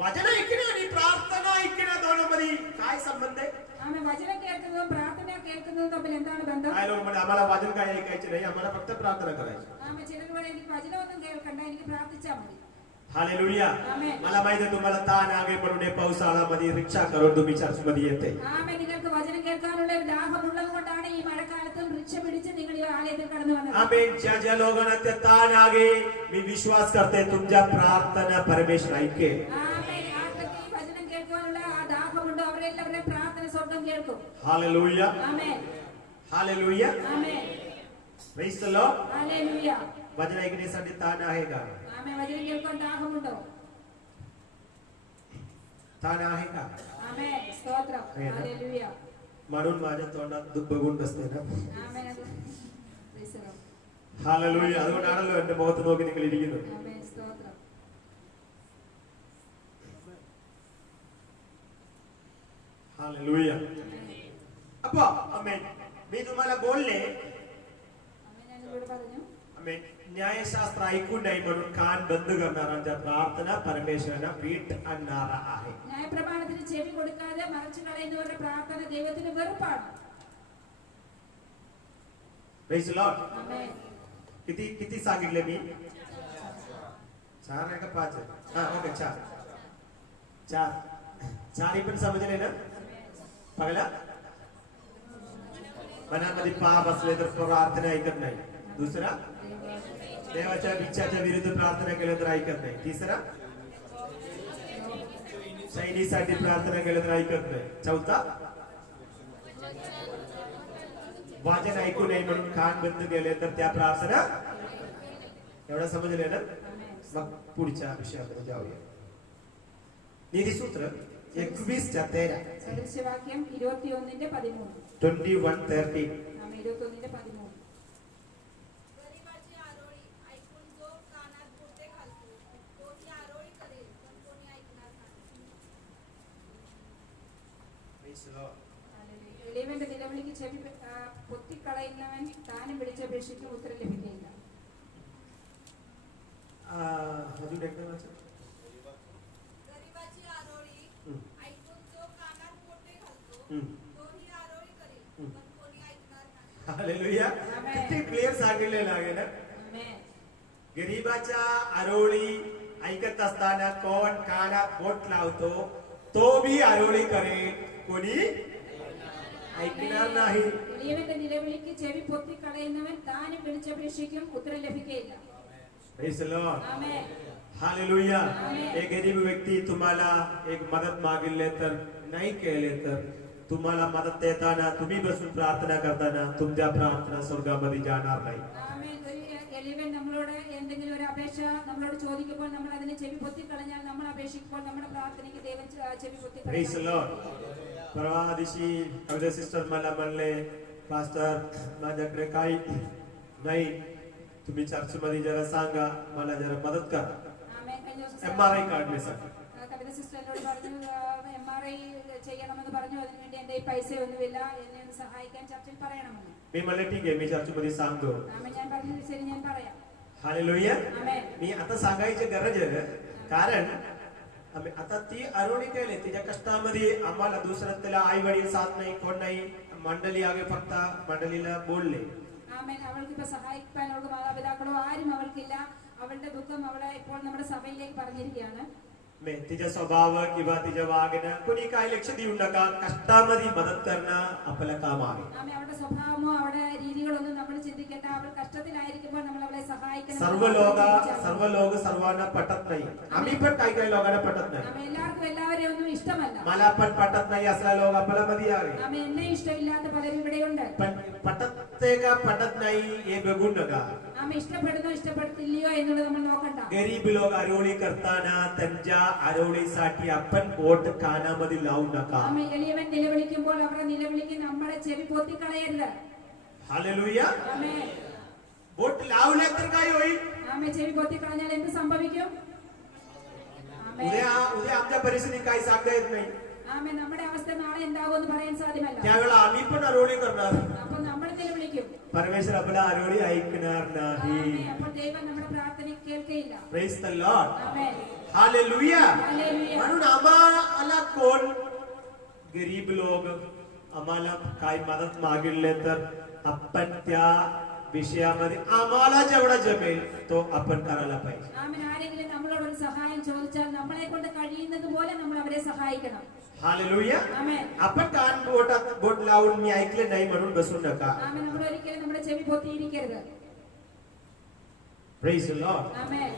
वचन ऐकणे आणि प्रार्थना ऐकणे दोनोंमध्ये काय संबंध आहे. ആമേൻ. വചനം കേൾക്കുന്നതും പ്രാർത്ഥന കേൾക്കുന്നതും തമ്മിൽ എന്താണ് ബന്ധം? काय लोक म्हणजे आम्हाला वचन काय ऐकायचे नाही, आम्हाला फक्त प्रार्थना करायची. ആമേൻ. ചിലർ പറയും എനിക്ക് വചനമൊന്നും കേൾക്കണ്ട, എനിക്ക് പ്രാർത്ഥിച്ചാൽ മതി. हालेलुया. आमेन. मला माहिती आहे तुम्हाला ताण आहे म्हणून हे पावसाळ्यामध्ये रिक्षा करून तुम्ही चर्च मध्ये येते. ആമേൻ. നിങ്ങൾക്ക് വചനം കേൾക്കാനുള്ള ഒരു ദാഹമുള്ളത് കൊണ്ടാണ് ഈ മഴക്കാലത്തും റിക്ഷ പിടിച്ച് നിങ്ങൾ ഈ ആലയത്തിൽ കടന്നു വന്നത്. आमेन. ज्या ज्या लोकांना ते ताण आहे मी विश्वास करते तुमच्या प्रार्थना परमेश्वर ऐकेल. ആമേൻ. ആർക്കൊക്കെ ഈ വചനം കേൾക്കാനുള്ള ആ ദാഹമുണ്ടോ അവരെല്ലാവരുടെ പ്രാർത്ഥന സ്വർഗ്ഗം കേൾക്കും. हालेलुया ആമേൻ. हालेलुया. ആമേൻ. Praise the Lord. ഹല്ലേലൂയ. वचन ऐकण्यासाठी ताण आहे का. ആമേൻ. വചനം കേൾക്കാൻ ദാഹമുണ്ടോ? ताण आहे का. ആമേൻ. സ്തോത്രം. ആമേൻ. ഹല്ലേലൂയ. म्हणून माझ्या तोंडात दुःख बघून बसते ना. ആമേൻ. Praise the Lord. हालेलुया. അതുകൊണ്ടാണല്ലോ എന്റെ മുഖത്ത് നോക്കി നിങ്ങൾ ഇരിക്കുന്നത്. ആമേൻ. സ്തോത്രം. हालेलुया. അപ്പോ ആമേൻ. मी तुम्हाला बोलले ആമേൻ. ഞാൻ നിങ്ങളോട് പറഞ്ഞു आमेन. न्यायशास्त्र ऐकून नाही म्हणून कान बंद करणाऱ्यांच्या प्रार्थना परमेश्वराला वीट आणणारा आहे. ന്യായപ്രമാണത്തിന് ചെവി കൊടുക്കാതെ മറച്ചു കളയുന്നവരുടെ പ്രാർത്ഥന ദൈവത്തിന് വെറുപ്പാണ്. Praise the Lord. ആമേൻ. किती किती सांगितले मी. चार आहे का 5 आहे? हा ओके 4 चारही पण समजले ना पाहिला मनामध्ये पाप असले तर प्रार्थना ऐकत नाही. दुसरा देवाच्या इच्छाच्या विरुद्ध प्रार्थना केलं तर ऐकत नाही. तिसरा सैनीसाठी प्रार्थना केलं तर ऐकत नाही. चौथा वाचन ऐकू नये म्हणून कान बंद केले तर त्या प्रार्थना एवढं समजले ना. मग पुढच्या विषयाकडे जाऊया. नीतिसूत्र 21:13 സദൃശവാക്യം 21:13. 21:13 ആമേൻ. 21:13. गरिबाची आरोळी ऐकून जो कानात बोटे घालतो तोही आरोळी करेल पण कोणी ऐकणार नाही. എളിയവന്റെ നിലവിളിക്ക് ചെവി പൊത്തിക്കളയുന്നവൻ താനും വിളിച്ചപേക്ഷിക്കും ഉത്തരം ലഭിക്കുകയില്ല. अजून एकदा वाचा. गरिबाची आरोळी ऐकून जो कानात बोटे घालतो तोही आरोळी करेल पण कोणी ऐकणार नाही. हालेलुया. किती क्लिअर सांगितलेलं आहे ना. ആമേൻ. गरीबाच्या आरोळी ऐकत असताना कोण कानात बोट लावतो तो भी आरोळी करेल कोणी ऐकणार नाही. എളിയവന്റെ നിലവിളിക്ക് ചെവി പൊത്തിക്കളയുന്നവൻ താനും വിളിച്ചപേക്ഷിക്കും ഉത്തരം ലഭിക്കുകയില്ല. Praise the Lord. ആമേൻ. हालेलुया. Amen. एक गरीब व्यक्ती तुम्हाला एक मदत मागितले तर नाही केले तर तुम्हाला मदत देताना तुम्ही बसून प्रार्थना करताना तुमच्या प्रार्थना स्वर्गामध्ये जाणार नाही. ആമേൻ. ഒരു എളിയവൻ നമ്മളോട് എന്തെങ്കിലും ഒരു അപേക്ഷ നമ്മളോട് ചോദിക്കുമ്പോൾ നമ്മൾ അതിനെ ചെവി പൊത്തിക്കളഞ്ഞാൽ നമ്മൾ അപേക്ഷിക്കുമ്പോൾ നമ്മുടെ പ്രാർത്ഥനയ്ക്ക് ദൈവം ചെവി Praise the Lord. परवा दिवशी अगदी सिस्टर मला म्हणले पास्टर माझ्याकडे काही नाही तुम्ही चर्चमध्ये जरा सांगा मला जरा मदत करा. ആമേൻ. കഴിഞ്ഞ ദിവസം MRI काढण्यासाठी കവിത സിസ്റ്റർ എന്നോട് പറഞ്ഞു MRI ചെയ്യണമെന്ന് പറഞ്ഞു. അതിനുവേണ്ടി എന്റെ പൈസയൊന്നുമില്ല, എന്നെ ഒന്ന് സഹായിക്കാൻ ചർച്ചിൽ പറയണമെന്ന്. मी म्हणले ठीक आहे मी चर्चमध्ये सांगतो. ആമേൻ. ഞാൻ പറഞ്ഞു ശരി ഞാൻ പറയാം. हालेलुया. ആമേൻ. मी आता सांगायची गरज आहे कारण आता ती आरोळी केली तिच्या कष्टामध्ये आम्हाला दुसरं त्याला आई वडील साथ नाही कोण नाही मंडळी आगे फक्त मंडळीला बोलले. ആമേൻ. അവൾക്ക് ഇപ്പൊ സഹായിക്കാൻ അവൾക്ക് മാതാപിതാക്കളോ ആരും അവൾക്കില്ല. അവളുടെ ദുഃഖം അവളെ ഇപ്പോൾ നമ്മുടെ സഭയിലേക്ക് പറഞ്ഞിരിക്കുകയാണ്. तिचा स्वभाव किंवा तिच्या वागणं कोणी काही लक्ष देऊ नका. कष्टामध्ये मदत करणं आपलं काम आहे. ആമേൻ. അവളുടെ സ്വഭാവമോ അവളുടെ രീതികളൊന്നും നമ്മൾ ചിന്തിക്കേണ്ട. അവൾ കഷ്ടത്തിലായിരിക്കുമ്പോൾ നമ്മൾ അവളെ സഹായിക്കണം. सर्व लोक सर्वांना पटत नाही. आम्ही पण काही लोकांना पटत नाही. ആമേൻ. എല്ലാവർക്കും എല്ലാവരെയും ഒന്നും ഇഷ്ടമല്ല. मला पण पटत नाही असला लोक आपल्यामध्ये आहे. ആമേൻ. എന്നെ ഇഷ്ടമില്ലാത്ത പലരും ഇവിടെയുണ്ട്. पण पटते का पटत नाही हे बघू नका. ആമേൻ. ഇഷ്ടപ്പെടുന്നോ ഇഷ്ടപ്പെടത്തില്ലയോ എന്നുള്ളത് നമ്മൾ നോക്കണ്ട. गरीब लोक आरोळी करताना त्यांच्या आरोळीसाठी आपण बोट कानामध्ये लावू नका. ആമേൻ. എളിയവൻ നിലവിളിക്കുമ്പോൾ അവരുടെ നിലവിളിക്ക് നമ്മുടെ ചെവി പൊത്തിക്കളയരുത്. हालेलुया. ആമേൻ. बोट लावले तर काय होईल. ആമേൻ. ചെവി പൊത്തിക്കളഞ്ഞാൽ എന്ത് സംഭവിക്കും? ആമേൻ. उद्या आमच्या परिस्थिती काही सांगता येत नाही. ആമേൻ. നമ്മുടെ അവസ്ഥ നാളെ എന്താകുമെന്ന് പറയാൻ സാധ്യമല്ല. त्यावेळेला आम्ही पण आरोळी करणार. അപ്പോൾ നമ്മൾ നിലവിളിക്കും. परमेश्वर आपला आरोळी ऐकणार नाही. ആമേൻ. അപ്പോൾ ദൈവം നമ്മുടെ പ്രാർത്ഥന കേൾക്കുകയില്ല. Praise the Lord. ആമേൻ. हालेलुया. हालेलुया. म्हणून आम्हाला कोण गरीब लोक आम्हाला काही मदत मागितले तर आपण त्या विषयामध्ये आम्हाला जेवढा जमेल तो आपण करायला पाहिजे. ആമേൻ. ആരെങ്കിലും നമ്മളോട് ഒരു സഹായം ചോദിച്ചാൽ നമ്മളെ കൊണ്ട് കഴിയുന്നത് പോലെ നമ്മൾ അവരെ സഹായിക്കണം. हालेलुया. ആമേൻ. आपण कान बोट लावून मी ऐकले नाही म्हणून बसू नका. ആമേൻ. നമ്മൾ ഒരിക്കലും നമ്മുടെ ചെവി പൊത്തിയിരിക്കരുത്. Praise the Lord. ആമേൻ.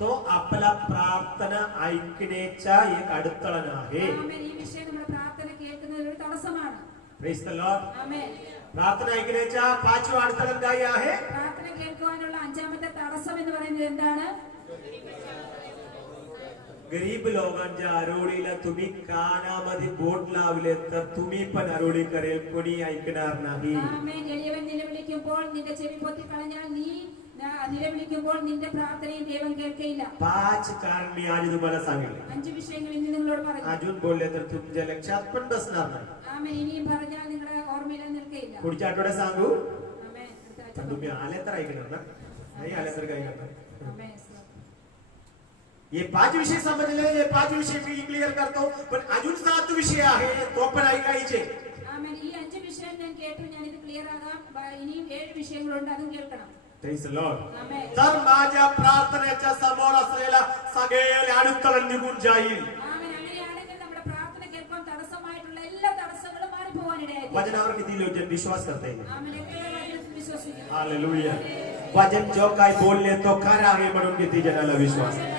तो आपला प्रार्थना ऐकण्याचा एक अडथळा आहे. ആമേൻ. ഈ വിഷയം നമ്മുടെ പ്രാർത്ഥന കേൾക്കുന്നത് ഒരു തടസ്സമാണ്. Praise the Lord. ആമേൻ. प्रार्थना ऐकण्याच्या 5वा अडथळा काय आहे. പ്രാർത്ഥന കേൾക്കുവാനുള്ള 5ാമത്തെ തടസ്സം എന്ന് പറയുന്നത് എന്താണ്? गरीब लोकांच्या आरोळीला तुम्ही कानामध्ये बोट लावले तर तुम्ही पण आरोळी करेल कोणी ऐकणार नाही. ആമേൻ. എളിയവൻ നിലവിളിക്കുമ്പോൾ നിന്റെ ചെവി പൊത്തിക്കളഞ്ഞാൽ നീ നിലവിളിക്കുമ്പോൾ നിന്റെ പ്രാർത്ഥനയും ദൈവം കേൾക്കയില്ല. 5 कारण मी आज तुम्हाला सांगितले. 5 വിഷയങ്ങൾ ഇന്ന് നിങ്ങളോട് പറഞ്ഞു. अजून बोलले तर तुमच्या लक्षात पण बसणार नाही. ആമേൻ. ഇനിയും പറഞ്ഞാൽ നിങ്ങളുടെ ഓർമ്മയിൽ നിൽക്കയില്ല. पुढच्या आठवड्यात सांगू. ആമേൻ. അടുത്ത ആഴ്ച पण तुम्ही आले तर ऐकणार ना नाही आले तर काय करणार. ആമേൻ. हे 5 विषय समजले. हे 5 विषय मी क्लिअर करतो पण अजून 7 विषय आहे तो पण ऐकायचे. ആമേൻ. ഈ 5 വിഷയം ഞാൻ കേട്ടു. ഞാൻ ഇത് ക്ലിയർ ആകാം. ഇനിയും 7 വിഷയങ്ങളുണ്ട് അതും കേൾക്കണം. Praise the Lord. Amen. तर माझ्या प्रार्थनेच्या समोर असलेला सगळे अडथळे निघून जाईल. ആമേൻ. അങ്ങനെയാണെങ്കിൽ നമ്മുടെ പ്രാർത്ഥന കേൾക്കാൻ തടസ്സമായിട്ടുള്ള എല്ലാ തടസ്സങ്ങളും മാറിപ്പോവാനിടയായി. वचनावर किती लोक विश्वास करता येईल? ആമേൻ. എത്ര വചനത്തിൽ വിശ്വസിക്കുന്നു? हालेलुया. वचन जो काय बोलले तो खरा आहे म्हणून किती जणाला विश्वास आहे?